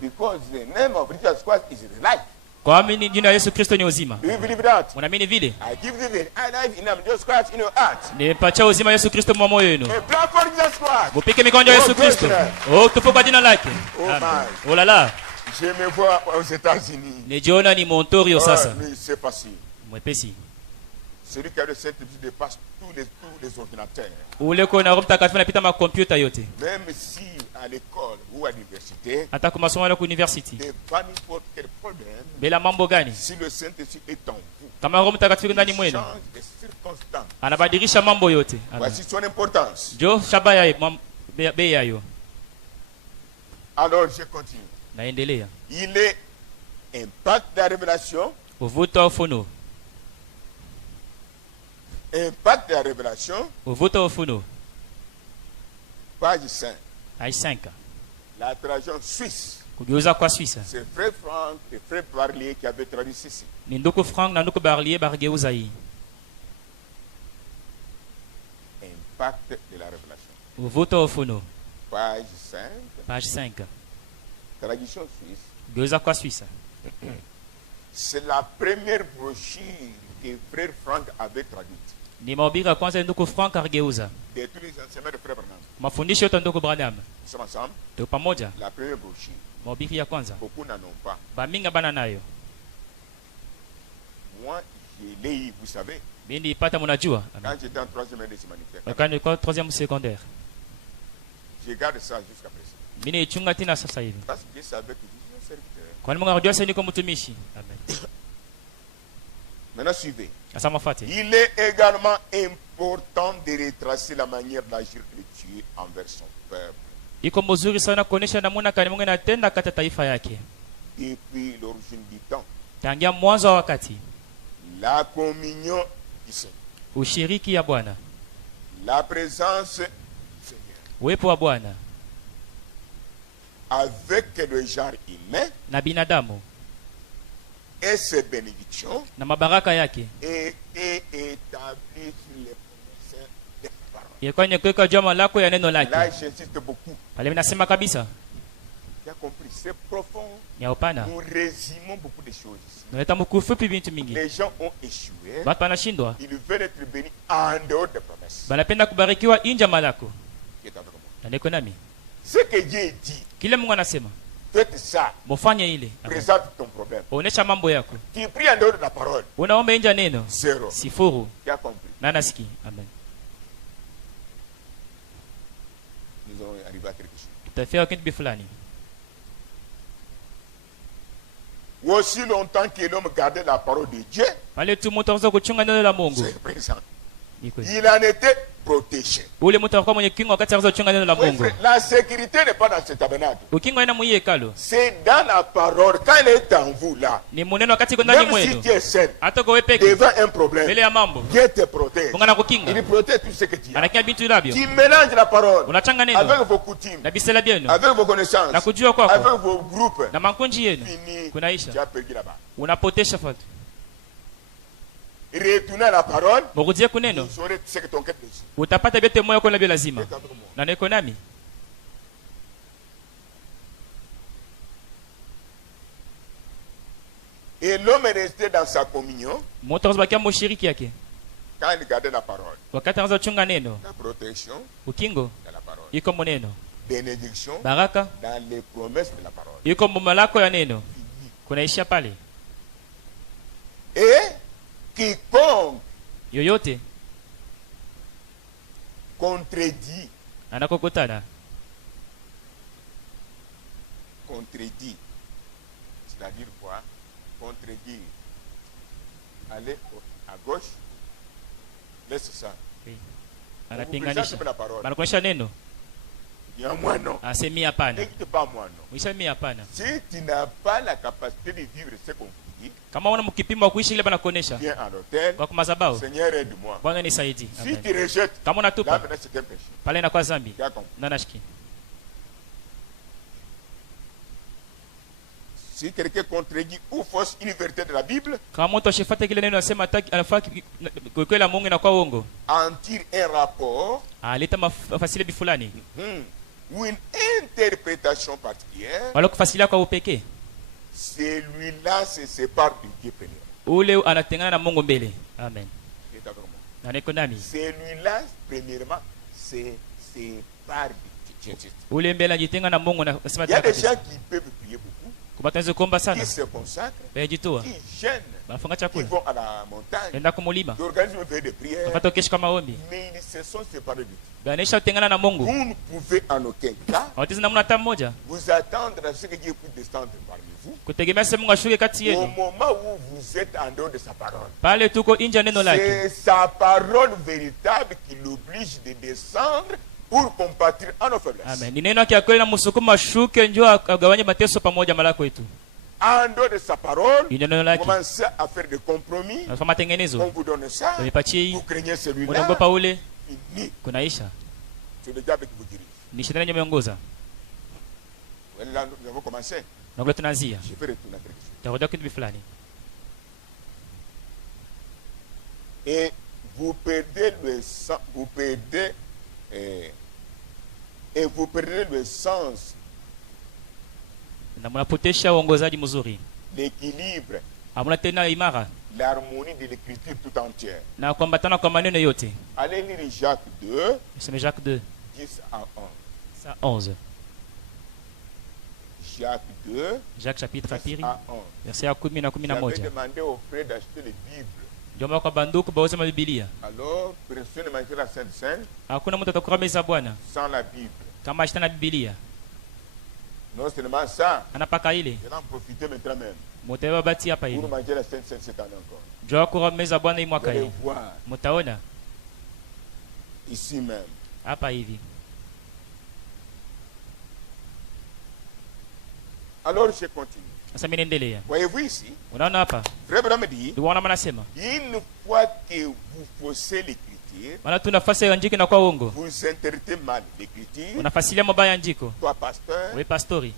Because the name of Jesus Christ is life. Kwa amini jina la Yesu Kristo ni uzima. Do you believe that? Unaamini vile? I give you the life in the name of Jesus Christ in your heart. Nipatia uzima Yesu Kristo mwa moyo wenu. A blood for Jesus Christ. Mupike mikono ya Yesu Kristo. Oh, tupo kwa jina lake. Oh Amen. my. Oh la la. Je me vois aux États-Unis. Nijiona ni Montorio sasa. Mais c'est facile. Mwepesi. Celui qui a le Saint-Esprit dépasse tous les ordinateurs. Ule kwa na Roho Mtakatifu anapita makompyuta yote. Même si à l'école ou à l'université, Hata kwa masomo ya university. devant n'importe quel problème, Bila mambo gani? si le Saint-Esprit est en vous, Kama Roho Mtakatifu ndani il mwenu, change les circonstances. anabadilisha mambo yote. Amen. Voici son importance. Jo shabaya bei yayo. Alors je continue. Naendelea. Il est impact de la révélation. Uvuto wa ufunuo. Impact de la révélation, Uvuto wa ufunuo. page 5. Page 5. La traduction suisse. Kugeuza kwa Swissa. C'est Frère Franck et Frère Barlier qui avaient traduit ceci. Ni nduku Frank na nduku Barlier barigeuza hii. Impact de la révélation. Uvuto wa ufunuo. Page 5. Page 5. Traduction suisse. Geuza kwa Swissa. C'est la première brochure que Frère Franck avait traduite. Ni mahubiri ya kwanza ndugu Frank Argeuza. De tous les enseignements de Frère Branham. Mafundisho yote ndugu Branham. Nous sommes ensemble. Tuko pamoja. La première brochure. Mahubiri ya kwanza. Beaucoup n'en ont pas. Baminga bana nayo. Moi, je l'ai eu, vous savez. Mimi nilipata mnajua. Quand j'étais en troisième année de humanitaire. Quand nilikuwa troisième secondaire. Je garde ça jusqu'à présent. Mimi nichunga tena sasa hivi. Parce que je savais que je suis un serviteur. Kwani Mungu anajua sasa niko mtumishi. Amen. Maintenant suivez. Asama fati. Il est également important de retracer la manière d'agir de Dieu envers son peuple. Iko mzuri sana kuonesha namna kani Mungu anatenda kata taifa yake. Depuis l'origine du temps. Tangia mwanzo wa wakati. La communion du Seigneur. Ushiriki ya Bwana. La présence du Seigneur. Uwepo wa Bwana. Avec le genre humain. Na binadamu. Et ses bénédictions. Na mabaraka yake. Et établi sur les promesses des paroles. Yekwa nyekuweka jua malako ya neno lake. Là j'insiste beaucoup. Pale nasema kabisa. Tu as compris, c'est profond. Ya upana. Nous résumons beaucoup de choses ici. Naleta mkufupi bintu mingi. Les gens ont échoué. Batu wanashindwa. Ils veulent être bénis en dehors des promesses. Banapenda kubarikiwa nje malako. Qui est avec moi? Na niko nami. Ce que Dieu dit. Kile Mungu anasema. Faites ça. Mufanye ile. Présente ton problème. Onesha mambo yako. Tu pries en dehors de la parole. Unaomba nje neno. Zéro. Sifuru. Tu as compris? Na nasikia. Amen. Nous allons arriver à quelque chose. Tutafika kitu fulani. Aussi longtemps que l'homme gardait la parole de Dieu, Pale tu mtu anaweza kuchunga neno la Mungu. c'est présent. Niko. Il en était protégé. Ule mtu akawa mwenye kingo wakati anaweza kuchunga neno la Oui, Mungu. frère, la sécurité n'est pas dans ce tabernacle. Ukingo ina mwiye kalo. C'est dans la parole. Quand elle est en vous là, Ni muneno wakati iko ndani même si mwenu. tu es seul, Hata kwa wewe peke. devant un problème, Mbele ya mambo. Dieu te protège. Mungu anakukinga. Il protège tout ce que tu as. Anakia bintu labio. Tu mélanges la parole Unachanga neno. avec vos coutumes, Na bisela byenu. avec vos connaissances, Na kujua kwako. avec vos groupes. Na makunji yenu. Fini, Kunaisha. tu as perdu là-bas. Unapotesha fatu. Retournez à la parole, Murudie kuneno. vous saurez ce que ton cœur désire. Utapata bete moyo kwa nabio lazima. Faites avec moi. Na niko nami. Et l'homme est resté dans sa communion Mtu azabakia mushiriki yake. quand il gardait la parole. Wakati anaanza kuchunga neno. La protection Ukingo dans la parole. iko muneno. Bénédiction Baraka dans les promesses de la parole. iko mumalako ya neno. Kunaisha pale. Et quiconque Yoyote contredit, anakokutana. contredit, c'est-à-dire quoi? Contredire. Aller à gauche, laisse ça. Anapinganisha. La parole. Anakuonyesha neno. Il y a moi non. Asemi hapana. N'écoute pas moi non. Uisemi hapana. Si tu n'as pas la capacité de vivre ce qu'on dit, Kama una mkipimo wa kuishi ile bana kuonesha. viens à l'hôtel. Kwa kumazabao. Seigneur aide-moi. Bwana nisaidie. Si Amen. tu rejettes, Kama là unatupa maintenant c'est un péché. pale inakuwa dhambi. Tu as compris? Na nashiki. Si quelqu'un contredit ou fausse une vérité de la Bible, Kama mtu ashifuata kile neno anasema hataki anafaa kweli la Mungu inakuwa uongo. en tire un rapport Aleta mafasili bifulani. ou une interprétation particulière, Wala kufasilia kwa upekee. celui-là se sépare de Dieu premièrement. Ule anatengana na Mungu mbele. Amen. Tu es d'accord avec moi? Na niko nami. Celui-là, premièrement, se sépare de Dieu. Ule mbele anajitenga na Mungu na nasema Il y a des kabisa. gens qui peuvent prier beaucoup, Kwa tunaweza kuomba sana. qui se consacrent, Bajitoa. qui gênent, Banafunga qui chakula. vont à la montagne, Enda kumulima. qui organisent une veille de prière, Napata kesho kama ombi. mais ils se sont séparés de Dieu. Banisha utengana na Mungu. Vous ne pouvez en aucun cas Hawatizi namna hata mmoja. vous attendre à ce que Dieu puisse descendre parmi vous Kutegemea sema Mungu ashuke kati au yenu. moment où vous êtes en dehors de sa parole. Pale tuko nje ya neno lake. C'est sa parole véritable qui l'oblige de descendre pour compatir à nos faiblesses. Amen. Ni neno yake ya kweli na msukuma ashuke njoo agawanye mateso pamoja malako yetu. En dehors de sa parole, Ni neno vous lake. commencez à faire des compromis. Tunafanya On matengenezo. vous donne ça. Tumepatie hii. Vous craignez celui-là. Unaogopa ule Fini. kunaisha. C'est le diable qui vous dirige. Ni shetani ameongoza. Là, nous avons commencé. Na kule tunaanzia. Je vais retourner à quelque chose. Tutarudia kitu fulani. Et vous perdez le sens, vous perdez et vous perdez le sens, Na mnapotesha uongozaji mzuri. l'équilibre Hamna tena imara. l'harmonie de l'écriture tout entière. Na kuambatana kwa maneno yote. Allez lire Jacques 2. Tusome Jacques 2. 10 à 11. Jacques 2. Jacques chapitre 10 pili. à 11. Verset ya 10 na 11. J'avais demandé aux frères d'acheter les Bibles. Jomba kwa banduku bauza Biblia. Alors, personne ne mangeait la Sainte Seine. Hakuna mtu atakula meza Bwana sans la Bible. kama ashitana Biblia. Non seulement ça. Anapaka ile. Je vais en profiter maintenant même. Mutaiwa bati hapa hivi. Pour manger la Sainte Seine cette année encore. Jua kula meza Bwana hii mwaka hii. Mutaona ici même. Hapa hivi. Alors je continue. Sasa mimi naendelea. Voyez-vous ici? Unaona hapa? Frère Branham dit. Bwana anasema. Une fois que vous faussez l'écriture. Maana tunafasi andiko na kwa uongo. Vous interprétez mal l'écriture. Unafasilia mabaya andiko. Toi pasteur. Wewe pastori.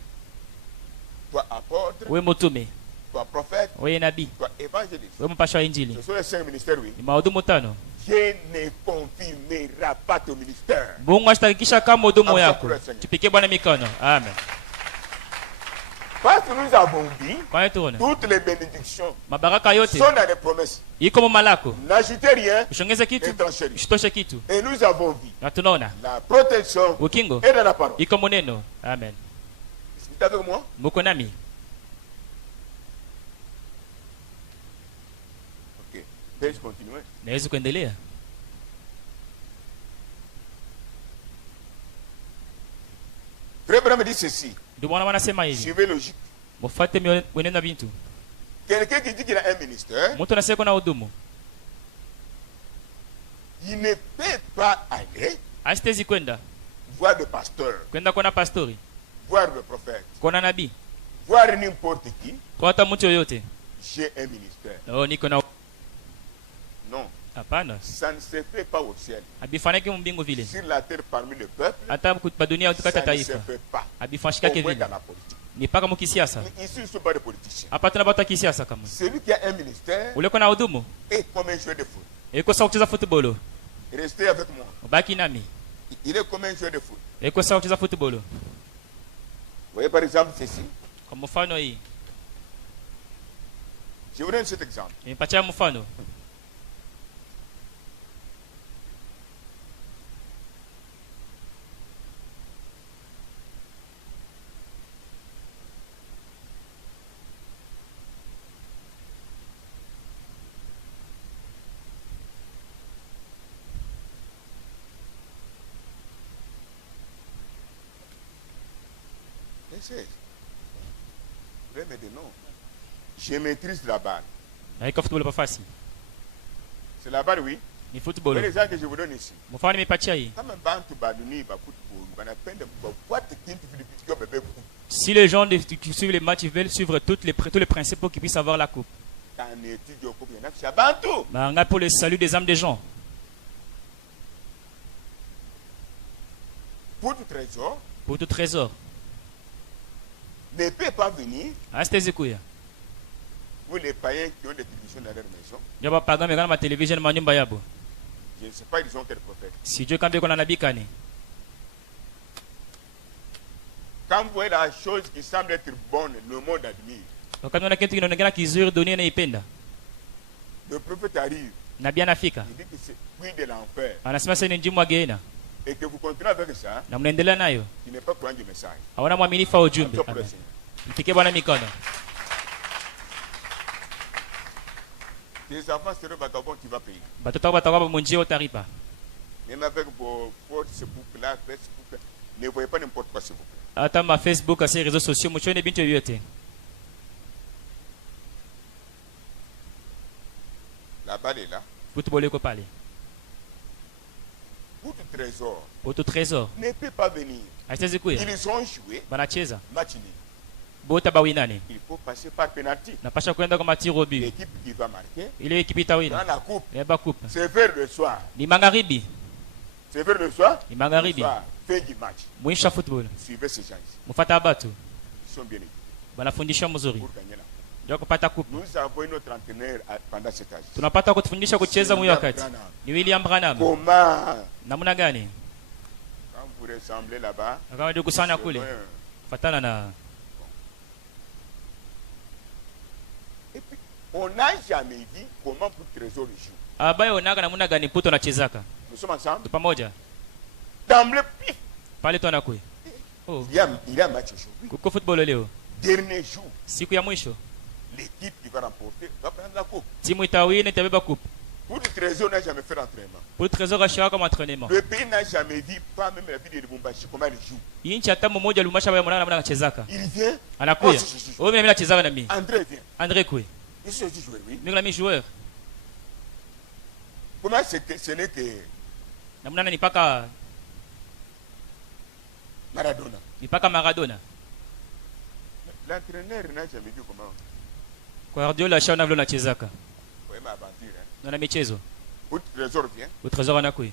Toi apôtre. Wewe mtume. Toi prophète. Wewe nabii. Toi évangéliste. Wewe mpasha wa injili. Ce sont les 5 ministères, oui. Ni mahudumu tano. Dieu ne confirmera pas ton ministère. Mungu asitakikisha kama hudumu yako. Tupikie Bwana mikono. Amen. Parce que nous avons dit toutes les bénédictions sont dans les promesses. N'ajoutez rien, n'étranchez rien. Et nous avons vu la protection est dans la parole. Amen. Est-ce que avec moi? Ok. Peux-je continuer? Frère Branham dit ceci. Suivez logique. Quelqu'un qui dit qu'il a un ministère, il ne peut pas aller voir le pasteur, voir le prophète, voir n'importe qui. J'ai un ministère. Non. Ça ne se fait pas au ciel. Sur la terre parmi le peuple, ça ne se fait pas. Au moins dans la politique. Ici, ne sont pas des politiciens. Celui qui a un ministère est comme un joueur de foot. Restez avec moi. Il est comme un joueur de foot. Vous voyez par exemple ceci. Je vous donne cet exemple. Je maîtrise la balle. C'est la balle, oui. C'est l'exemple que je vous donne ici. Si les gens qui suivent les matchs veulent suivre tous les principes pour qu'ils puissent avoir la coupe. Pour le salut des âmes des gens. Pour tout trésor. Ne peut pas venir. Vous les païens qui ont des télévisions dans leur maison. Je ne sais pas, ils ont quel prophète. Quand vous voyez la chose qui semble être bonne, le monde admire. Le prophète arrive. Il dit que c'est oui de l'enfer. Et que vous continuez avec ça. Il n'est pas courant du message. Les enfants seront vagabonds, tu vas payer. Même avec vos Facebook-là, Facebook, ne voyez pas n'importe quoi, s'il vous plaît. Facebook, ces réseaux sociaux, la balle est là. Votre trésor ne peut pas venir. Ils ont joué match nul. Il faut passer par penalty. L'équipe qui va marquer dans la coupe. C'est vers le soir. C'est vers le soir. Fin du match. Suivez ces gens ici. Ils sont bien équipés. Pour gagner la coupe. Nous avons notre entraîneur pendant cet âge. Comment? Quand vous ressemblez là-bas, On n'a jamais dit comment pour trésor joue. Abaye onaka namuna gani puto nachezaka. Nous sommes ensemble. Tu pamoja. D'emblée, pif. Pale tu anakui. Oh. Il y a un match aujourd'hui. Kuko football leo. Dernier jour. Siku ya mwisho. L'équipe qui va remporter va prendre la coupe. Timu itawini itabeba coupe. Pour le trésor n'a jamais fait l'entraînement. Pour le trésor ashaka comme entraînement. Le pays n'a jamais vu, pas même la ville de Lubumbashi, comment il joue. Inchi hata mmoja Lubumbashi baya mwana namna anachezaka. Il vient. Anakuya. Wewe mimi nachezaka na mimi. André vient. André kui. Il se dit joueur, oui. Niko na mimi joueur. Comment c'est que ce n'est que namna ni paka Maradona. Ni paka Maradona. L'entraîneur n'a jamais vu comment. Guardiola shana vile anachezaka. Ouais, ma aventure. Na michezo. Au trésor vient. Au trésor anakui.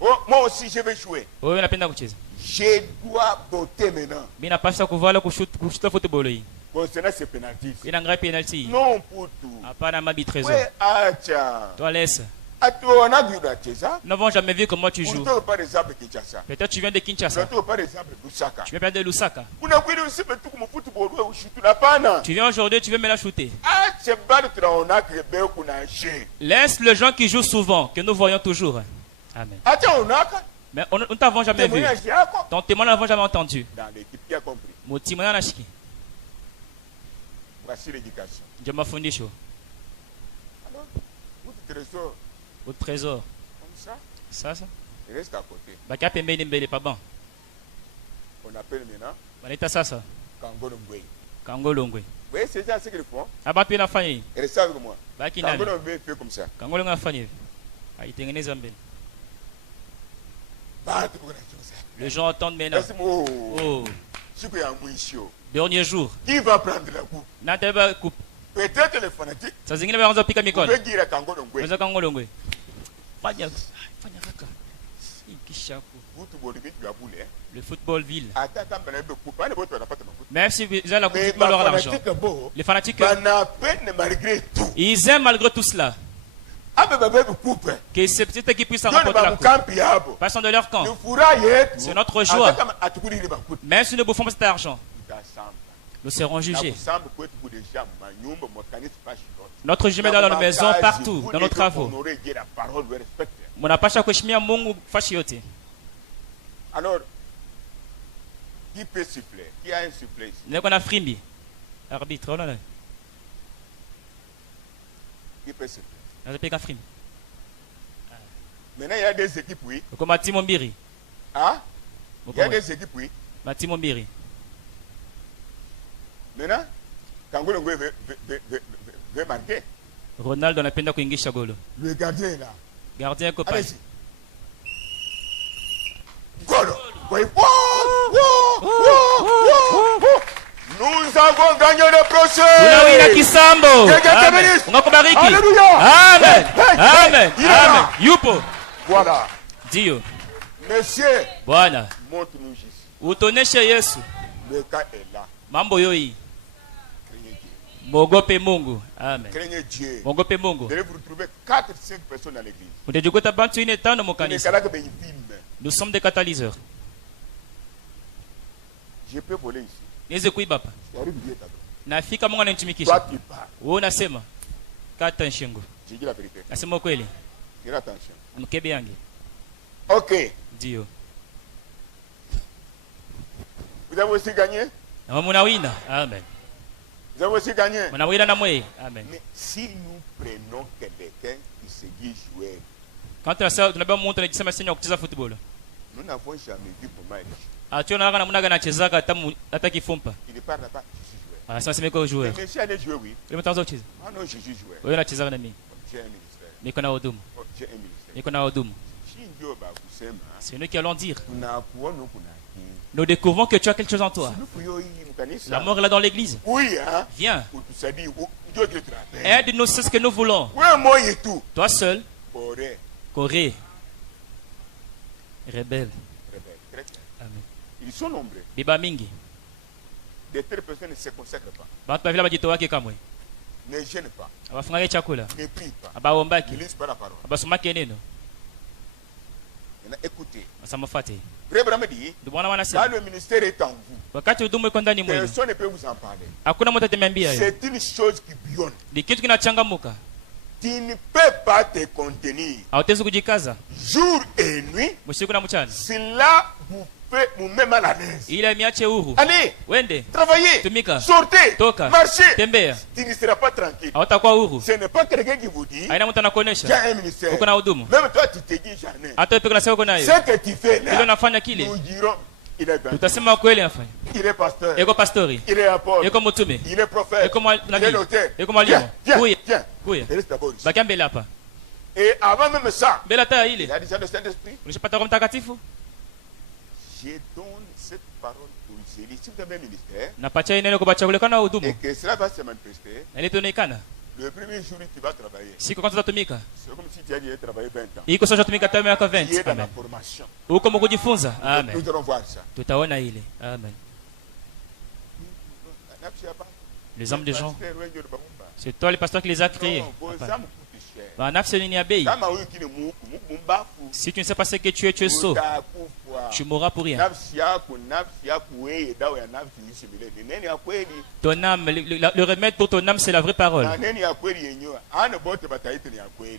Oh, moi aussi je vais jouer. Wewe unapenda kucheza. Je dois botter maintenant. Mimi napaswa kuvala kushuta football hii. Concernant ces pénalties. Inangai penalty. Non pour tout. Hapana mabi trésor. Ouais, acha. Toi laisse. On a vu Kinshasa. Nous n'avons jamais vu comment tu joues. Par exemple Kinshasa. Peut-être tu viens de Kinshasa. Par exemple Lusaka. Tu viens de Lusaka. Tu viens aujourd'hui, tu veux me la shooter. Laisse les gens qui jouent souvent, que nous voyons toujours. Amen. Mais nous ne t'avons jamais vu. Ton témoin ne l'avons jamais entendu. Dans l'équipe qui a compris. Mon témoin n'a pas. Voici l'éducation. Je m'en fous. Alors, votre trésor. Votre trésor. Comme ça. Ça. Il reste à côté. Baka pembe ni mbele pas bon. On appelle maintenant. Baneta ça. Kangolongwe. Kangolongwe. Vous voyez, c'est ça ce qu'ils font. Aba pena fanye. Restez avec moi. Baki nani. Kangolongwe fait comme ça. Kangolongwe fanye. Aitengeneza mbele. Les gens entendent maintenant. Oh. Dernier jour. Qui va prendre la coupe? Nateba coupe. Peut-être les fanatiques. Ça zingine baanza pika mikono. Vous pouvez dire à Kangolongwe. Vous Kangolongwe. Fanya raka. Ikishaku. Le football ville. Même si vous avez la coupe, ils leur l'argent. Les fanatiques, ils aiment malgré tout cela. Que ces petites équipes puissent remporter la coupe. Passons de leur camp. C'est notre joie. Même si nous bouffons pas cet argent, nous serons jugés. Notre jugement dans nos maisons, partout, dans nos travaux. Mon apacha kushimia Mungu fashi yote. Alors, qui peut siffler? Qui a un sifflet ici? Nous avons un frimbi. Arbitre, on a. Qui peut siffler? Nous avons un frimbi. Maintenant, il y a des équipes, oui. Comme Matimo Mbiri. Ah? Il y a des équipes, oui. Matimo Mbiri. Maintenant, Kangolongwe veut marquer. Ronaldo anapenda kuingisha golo. Le gardien est là. Gardien copain. Allez-y. Golo. Nous avons gagné le procès. Tunawina kisambo. Ngakubariki. Amen. Amen. Amen. Yupo. Voilà. Dio. Monsieur. Bwana. Montre-nous Jésus. Utoneshe Yesu. Le cas est là. Mambo yoi. Mogope Mungu. Amen. Craignez Dieu. Mogope Mungu. Vous allez vous retrouver 4-5 personnes dans l'église. Nous sommes des catalyseurs. Je peux voler ici. Niweze kuiba hapa. Nafika Mungu ananitumikisha. Toi tu parles. Wewe unasema kata shingo. Je dis la vérité. Nasema ukweli. Fais attention. Mkebe yangu. OK. Ndio. Vous avez aussi gagné? Na mnawina. Amen. Vous avez aussi gagné. Mnawina na mwe. Amen. Mais si nous prenons quelqu'un qui se dit joueur. Quand tunabeba mtu anajisema senya kucheza football. Nous n'avons jamais vu pour match. Ationa namna gani anachezaka hata kifumpa. Il ne parle pas, je suis joueur. Anasema sema kwa joueur. Mais si allez jouer oui. Ile mtaanza kucheza. Ah non, je suis joueur. Wewe unacheza na mimi. J'ai un ministère. Niko na hudumu. J'ai un ministère. Niko na hudumu. C'est nous qui allons dire. Nous découvrons que tu as quelque chose en toi. La mort est là dans l'église. Oui, hein? Viens. Aide-nous, c'est ce que nous voulons. Toi seul. Corée. Rebelle. Amen. Ils sont nombreux. Biba mingi. De telles personnes ne se consacrent pas. Ne gênent pas. Ne prient pas. Ne lisent pas la parole. Écoutez. Samafate. Frère Branham dit, quand le ministère est en vous, personne ne peut vous en parler. C'est une chose qui bouillonne. Tu ne peux pas te contenir. Jour et nuit, cela vous met mal à l'aise. Allez, travaillez, sortez, marchez. Tu ne seras pas tranquille. Ce n'est pas quelqu'un qui vous dit, j'ai un ministère. Même toi, tu te dis, j'en ai. Ce que tu fais là, nous dirons, il est bien. Il est pasteur. Il est apôtre. Il est prophète. Il est notaire. Viens. Reste d'abord ici. Et avant même ça, il y a déjà le Saint-Esprit. Je donne cette parole pour Zélie. Si vous avez un ministère, et que cela va se manifester, le premier jour tu vas travailler. C'est comme si tu allais travailler 20 ans. Tu es dans la formation. Nous allons voir ça. Amen. Les hommes de gens, c'est toi le pasteur qui les a créés. Si tu ne sais pas ce que tu es sot. Tu mourras pour rien. Ton âme, le remède pour ton âme, c'est la vraie parole.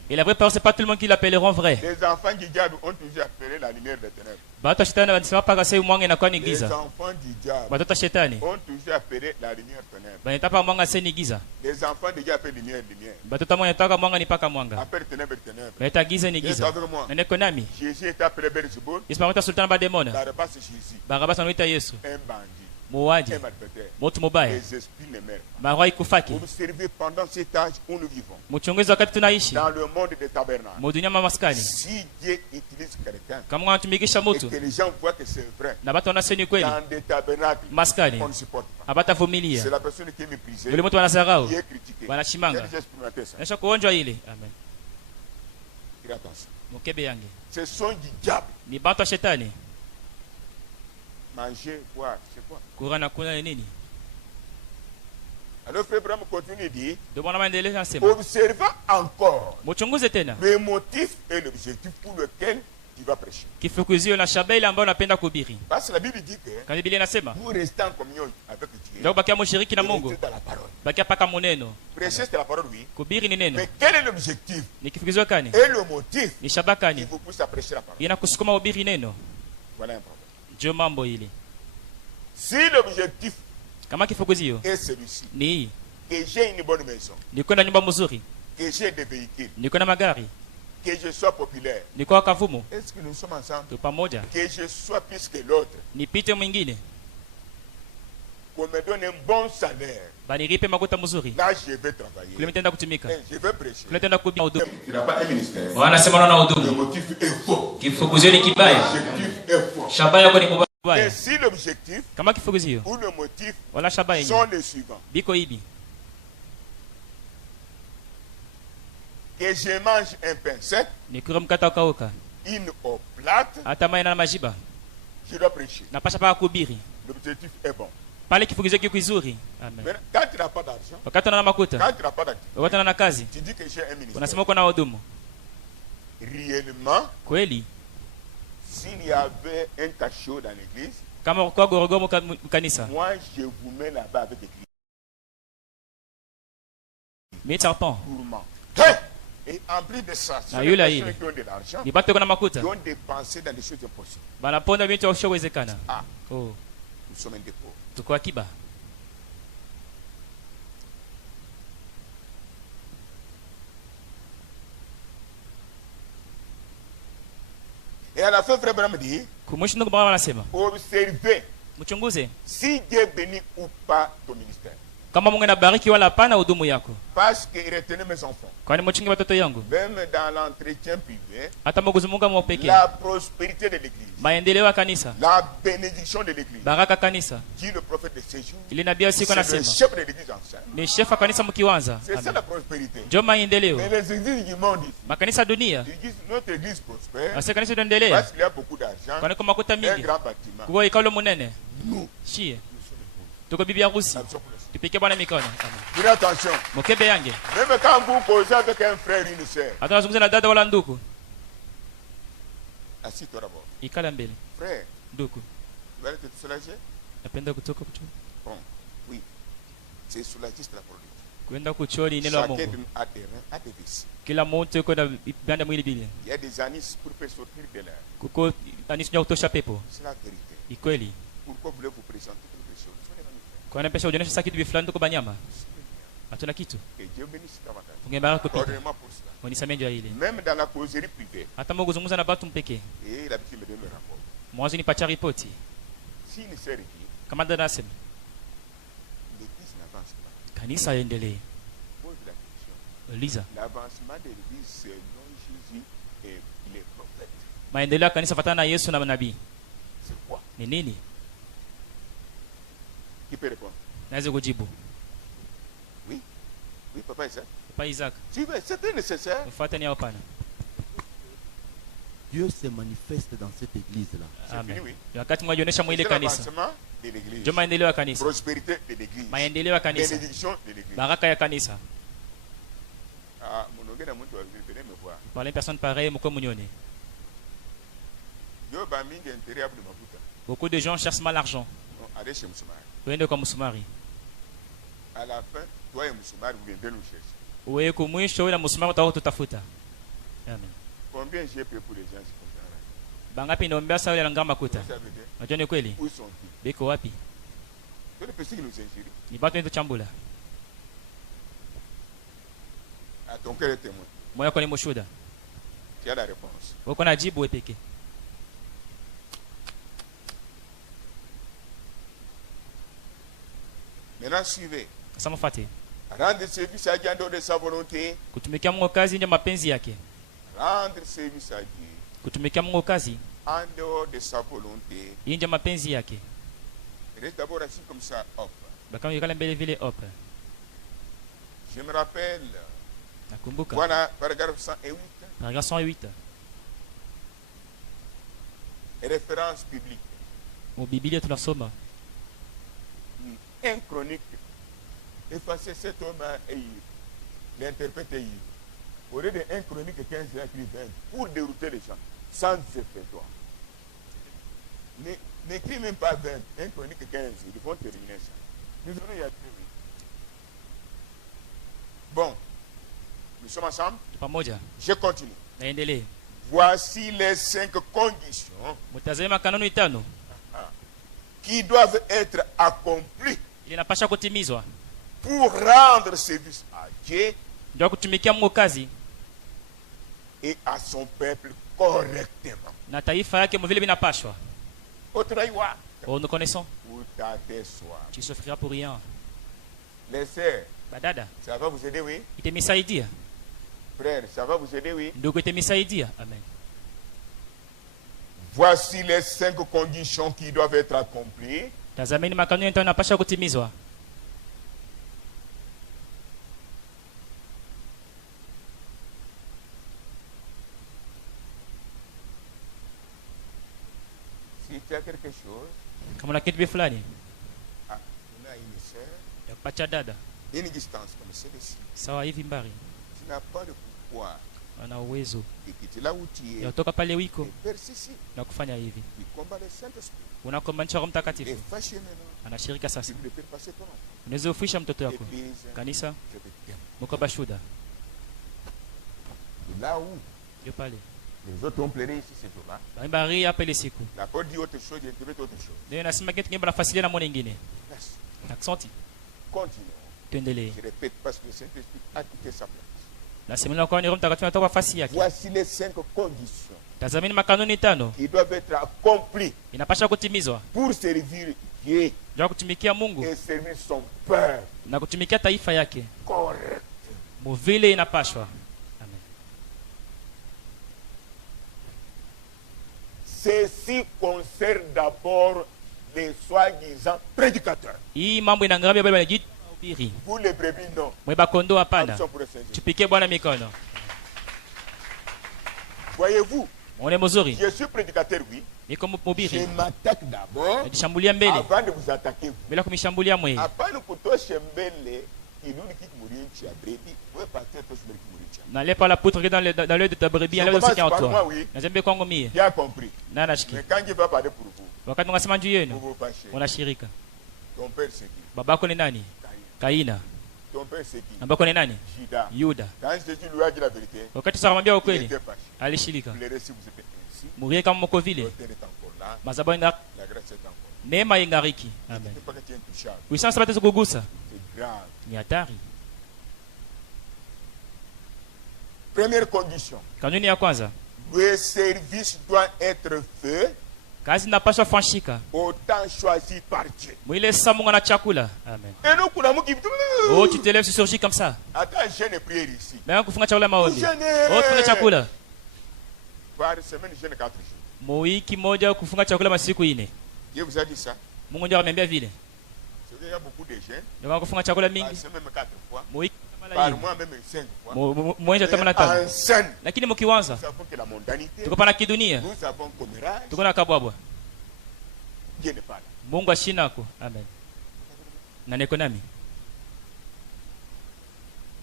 Et la vraie parole, c'est pas tout le monde qui l'appelleront vrai. Les enfants du diable ont toujours appelé la lumière des ténèbres. Les enfants du diable ont toujours appelé la lumière ténèbres. Les enfants du diable appellent lumière. Appellent ténèbres. Jésus est appelé Belzébuth. Barabbas c'est Jésus. Un bandit. Les esprits ne meurent pas. Observez pendant cet âge où nous vivons. Dans le monde des tabernacles. Si Dieu utilise quelqu'un et que les gens voient que c'est vrai, dans des tabernacles, on ne supporte pas. C'est la personne qui est méprisée, qui est critiquée. J'ai déjà expérimenté ça. Ce sont du diable. Manger, boire, c'est quoi? Alors frère Branham continue et dit, observant encore le motif et l'objectif pour lequel tu vas prêcher. Parce que la Bible dit que vous restez en communion avec Dieu, vous restez dans la parole. Prêcher c'est la parole, oui. Mais quel est l'objectif et le motif qui vous pousse à prêcher la parole? Voilà un problème. Si l'objectif est celui-ci, que j'ai une bonne maison, que j'ai des véhicules, que je sois populaire, est-ce que nous sommes ensemble? Que je sois plus que l'autre, qu'on me donne un bon salaire, là je vais travailler, je vais prêcher. Tu n'as pas un ministère, le motif est faux, l'objectif est faux. Et si l'objectif ou le motif sont les suivants, que je mange un pain sec, une eau plate, je dois prêcher. L'objectif est bon. Mais quand tu n'as pas d'argent, quand tu n'as pas d'activité, tu dis que j'ai un ministère. Réellement, s'il y avait un cachot dans l'église, moi je vous mets là-bas avec l'église. Gourmand. Et en plus de ça, ce sont les personnes qui ont de l'argent, qui ont dépensé dans des choses impossibles. Ah, nous sommes un dépôt. Et à la fin, frère Branham dit, observez si Dieu bénit ou pas ton ministère. Parce que retenez mes enfants. Même dans l'entretien privé, la prospérité de l'église, la bénédiction de l'église, dit le prophète de ces jours, c'est le chef de l'église enceinte. C'est ça la prospérité. Mais les églises du monde ici, notre église prospère parce qu'il y a beaucoup d'argent, un grand bâtiment. Nous Faites attention. Même quand vous causez avec un frère, une sœur, Assis-toi d'abord. Ikala mbele. Frère. Ndugu. Tu vas te soulager? Napenda kutoka kuchoni. Bon, oui. C'est soulager, c'est la parole. Kwenda kuchoni neno la Mungu. Chacun a des reins, a des vis. Kila mtu yuko na banda mwili bili. Il y a des anis pour faire sortir de l'air. Kuko anis nyo kutosha pepo. C'est la vérité. Ikweli. Pourquoi voulez-vous présenter quelque chose? Kwa nini pesa ujionyesha sasa kitu bifulani tuko banyama? Hatuna kitu. Et Dieu bénisse davantage. Ungebaraka kupita. Pardonnez-moi pour cela. Unisamee juu ya hili. Même dans la causerie privée. Hata Mungu zungumza na watu mpekee. Et il a dit me donner le rapport. Mwanzo nipatia ripoti. Si une sœur dit, Kama dada anasema, l'église n'avance pas. kanisa yaendelee. Pose la question. Uliza. L'avancement de l'église selon Jésus et les prophètes. Maendeleo ya kanisa fatana na Yesu na manabii. C'est quoi? Ni nini? Qui peut répondre? Naweza kujibu. Oui. Oui, papa Isaac. Papa Isaac. Tu veux, c'était nécessaire. Ufuate ni hapana. Dieu se manifeste dans cette église-là. Amen. Oui. Wakati mwajionyesha mwile kanisa. L'avancement de l'église. Ndio maendeleo ya kanisa. Prospérité de l'église. Maendeleo ya kanisa. Bénédiction de l'église. Baraka ya kanisa. Ah, mon oncle, venez me voir. Par les personnes pareilles, mko munyone. Yo ba mingi intérêt abu mafuta. Beaucoup de gens cherchent mal l'argent. Non, allez chez Moussoumari. Uende kwa msumari. À la fin, toi et Moussoumari, vous viendrez nous chercher. Wewe kumwisho wewe na msumari utao tutafuta. Amen. Combien j'ai payé pour les gens qui font ça? Bangapi naombea sawa ile ngamba kuta. Ça veut dire, Unajua ni kweli? où sont-ils? Biko wapi? C'est le péché qui nous injure. Ni batu wetu chambula. À ton cœur est témoin. Moyo wako ni mshuhuda. Tu as la réponse. Uko na jibu wewe pekee. Maintenant, suivez. Sasa mfuate. Rendre service à Dieu en dehors de sa volonté. Kutumikia Mungu kazi nje mapenzi yake. Rendre service à Dieu Kutumikia Mungu kazi en dehors de sa volonté. nje mapenzi yake. Reste d'abord assis comme ça, hop. Bakama yikala mbele vile hop. Je me rappelle. Nakumbuka. Voilà, paragraphe 108. Paragraphe 108. Référence biblique. Mu Biblia tunasoma 1 Chronique. Effacez cet homme et l'interprète et au lieu de 1 Chronique 15, il a écrit 20 pour dérouter les gens. Sans effet, toi. N'écris même pas 20. 1 Chronique 15, ils vont terminer ça. Nous allons y arriver. Bon, nous sommes ensemble. pamoja. Je continue. Naendelee. Voici les 5 conditions Mtazame kanuni 5 qui doivent être accomplies inapasha kutimizwa pour rendre service à Dieu ndio kutumikia Mungu kazi et à son peuple correctement. na taifa yake mvile binapashwa. Otraïwa. Nous connaissons. Ou t'attessoir. Tu souffriras pour rien. Les sœurs, Badada, ça va vous aider, oui? itemisaidia. Frère, ça va vous aider, oui? Ndugu itemisaidia. Amen. Voici les 5 conditions qui doivent être accomplies. Tazameni makanuni ndio yanapaswa kutimizwa. Si tu as quelque chose, Kama una kitu fulani, on a une sœur, ya kupacha dada. une distance comme celle-ci. Sawa hivi mbari. Tu n'as pas de pouvoir Ana uwezo de quitter là où tu es ya kutoka pale et wiko faire ceci. na kufanya hivi. Tu combats le Saint-Esprit. Unakombanisha Roho Et Mtakatifu. fâché maintenant, Anashirika tu sasa. veux le faire passer ton nom. Unaweza ufisha mtoto wako. Église, Kanisa, je te t'aime. mko bashuda. Et là où Ndio pale. les autres ont pleuré ici, c'est tout là. Bari hapa ile siku. La porte dit autre chose, j'interprète autre chose. Ndio nasema kitu kingine nafasilia na mwana nyingine. Merci. Asante. Continuons. Tuendelee. Je répète parce que le Saint-Esprit a quitté sa place. Na semina kwa ni Roho Mtakatifu anatoka fasi yake. Voici les 5 conditions Tazameni makanuni 5 qui doivent être accomplies inapaswa kutimizwa. pour servir Dieu Ndio kutumikia Mungu et servir son peuple na kutumikia taifa yake. correct. Muvile inapaswa. Amen. Ceci concerne d'abord les soi-disant prédicateurs. Hii mambo inaangalia baba anajiita mahubiri. Vous les brebis, non. Mweba kondoo hapana. Nous sommes pour le Seigneur. Tupike Bwana mikono. Voyez-vous, Muone mzuri. je suis prédicateur, oui. Niko Je mhubiri. m'attaque d'abord Najishambulia mbele avant de vous attaquer. Vous. bila kumshambulia mwe. Hapana kutosha mbele N'allez pas la poutre dans l'œil de ta brebis, enlève ce qui est en toi. N'azembe kwangu mie. Bien compris. Nanashiki. Mais quand Dieu va parler pour vous, wakati unasema juu yenu, unashirika. Ton père c'est qui? Babako ni nani? Kaina. Ton père c'est qui? Babako ni nani? Yuda. Quand Jésus lui a dit la vérité, wakati sasa mwambia ukweli, alishirika. Murie kama mko vile. Mazabao ina neema ingariki. Amen. Uisana sabata kugusa. Ni hatari. Première condition. Kanuni ya kwanza. Le service doit être fait. Kazi inapaswa fanyika. Au temps choisi par Dieu. Mwile saa Mungu na chakula. Amen. Et nous kuna Mungu. Oh, tu te lèves sur surgis comme ça. Attends, jeûne et prière ici. Mais kufunga chakula maombi. Oh, tuna chakula. Par semaine jeûne 4 jours. Wiki moja kufunga chakula masiku 4. Dieu vous a dit ça? Mungu ndio ameniambia vile. Il y a beaucoup de jeûnes. Ndio kufunga chakula mingi. Même 4 fois. Par mois même 5 fois. Mwezi tamana tano. Lakini mkiwanza. Nous savons que la mondanité. Tuko pana kidunia. Nous avons commérage. Tuko na kabwabwa. Dieu n'est pas là. Mungu ashinako. Amen. Na niko nami.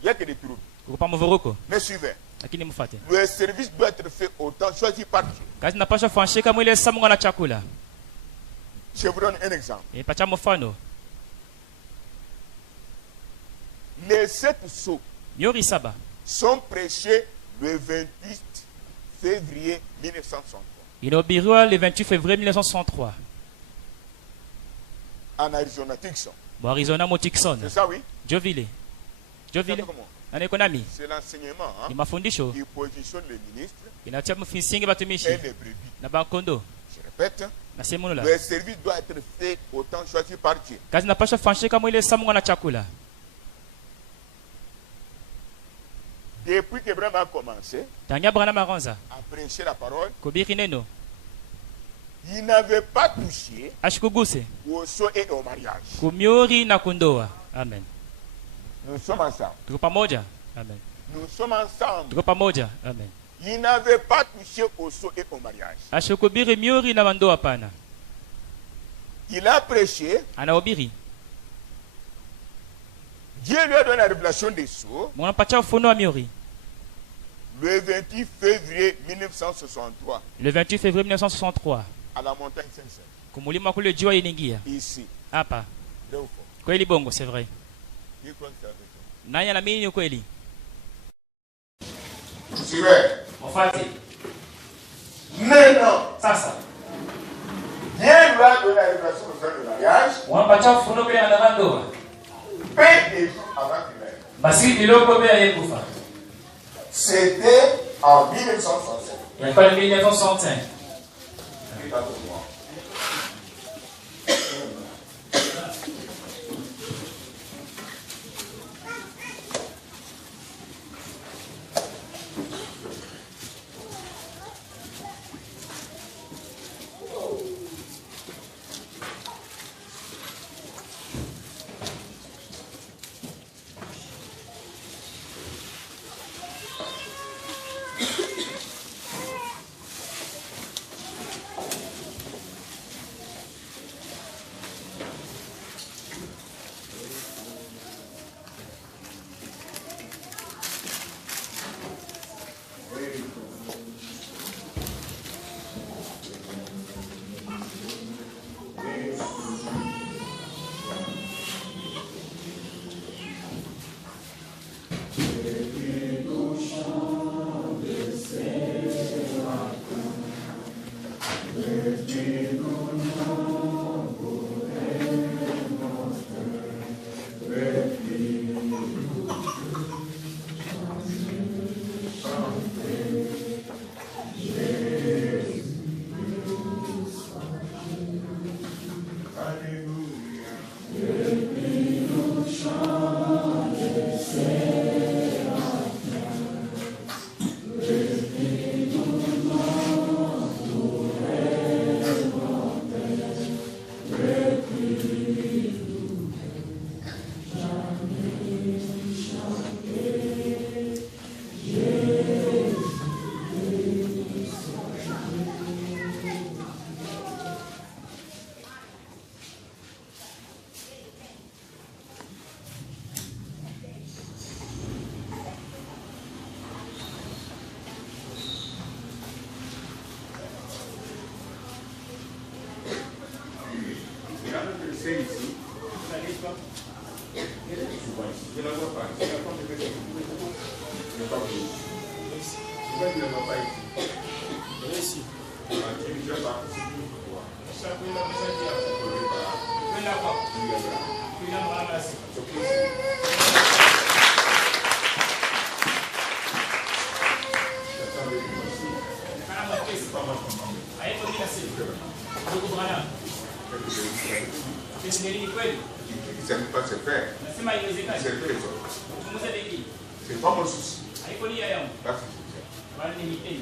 Il y a que des troubles. Tuko pa mvuruko. Mais suivez. Lakini mfuate. Le service doit être fait au temps choisi par Dieu. Kazi napaswa fanyika mwile saa Mungu na chakula. Je vous donne un exemple. Pacha mfano. Les 7 sceaux sont prêchés le 28 février 1963. Inahubiriwa le 28 février 1963. En Arizona, Tucson. Bon, Arizona, mo Tucson. C'est ça, oui? Jovile. C'est l'enseignement qui positionne les ministres et les brebis. Je répète. Le service doit être fait au temps choisi par Dieu. Depuis qu'Abraham a commencé à prêcher la parole, il n'avait pas touché au sceau et au mariage. Amen. Nous sommes ensemble. Amen. Nous sommes ensemble. Amen. Il n'avait pas touché au sceau et au mariage. Il a prêché. Dieu lui a donné la révélation des sceaux. Le 28 février 1963. Le 28 février 1963. À la montagne Saint-Saëns. Ici. Hapa. Kweli bongo, c'est vrai. Nani anaamini ukweli? Suivez. Mfuate. Maintenant. Sasa. Dieu lui a donné la révélation de faire le mariage. Wampacha ufunuo kwa ya ndoa. Peu de jours avant qu'il meure. Basi biloko bea yekufa. C'était en 1965. Il y a pas de 1965. C'est pas mon souci.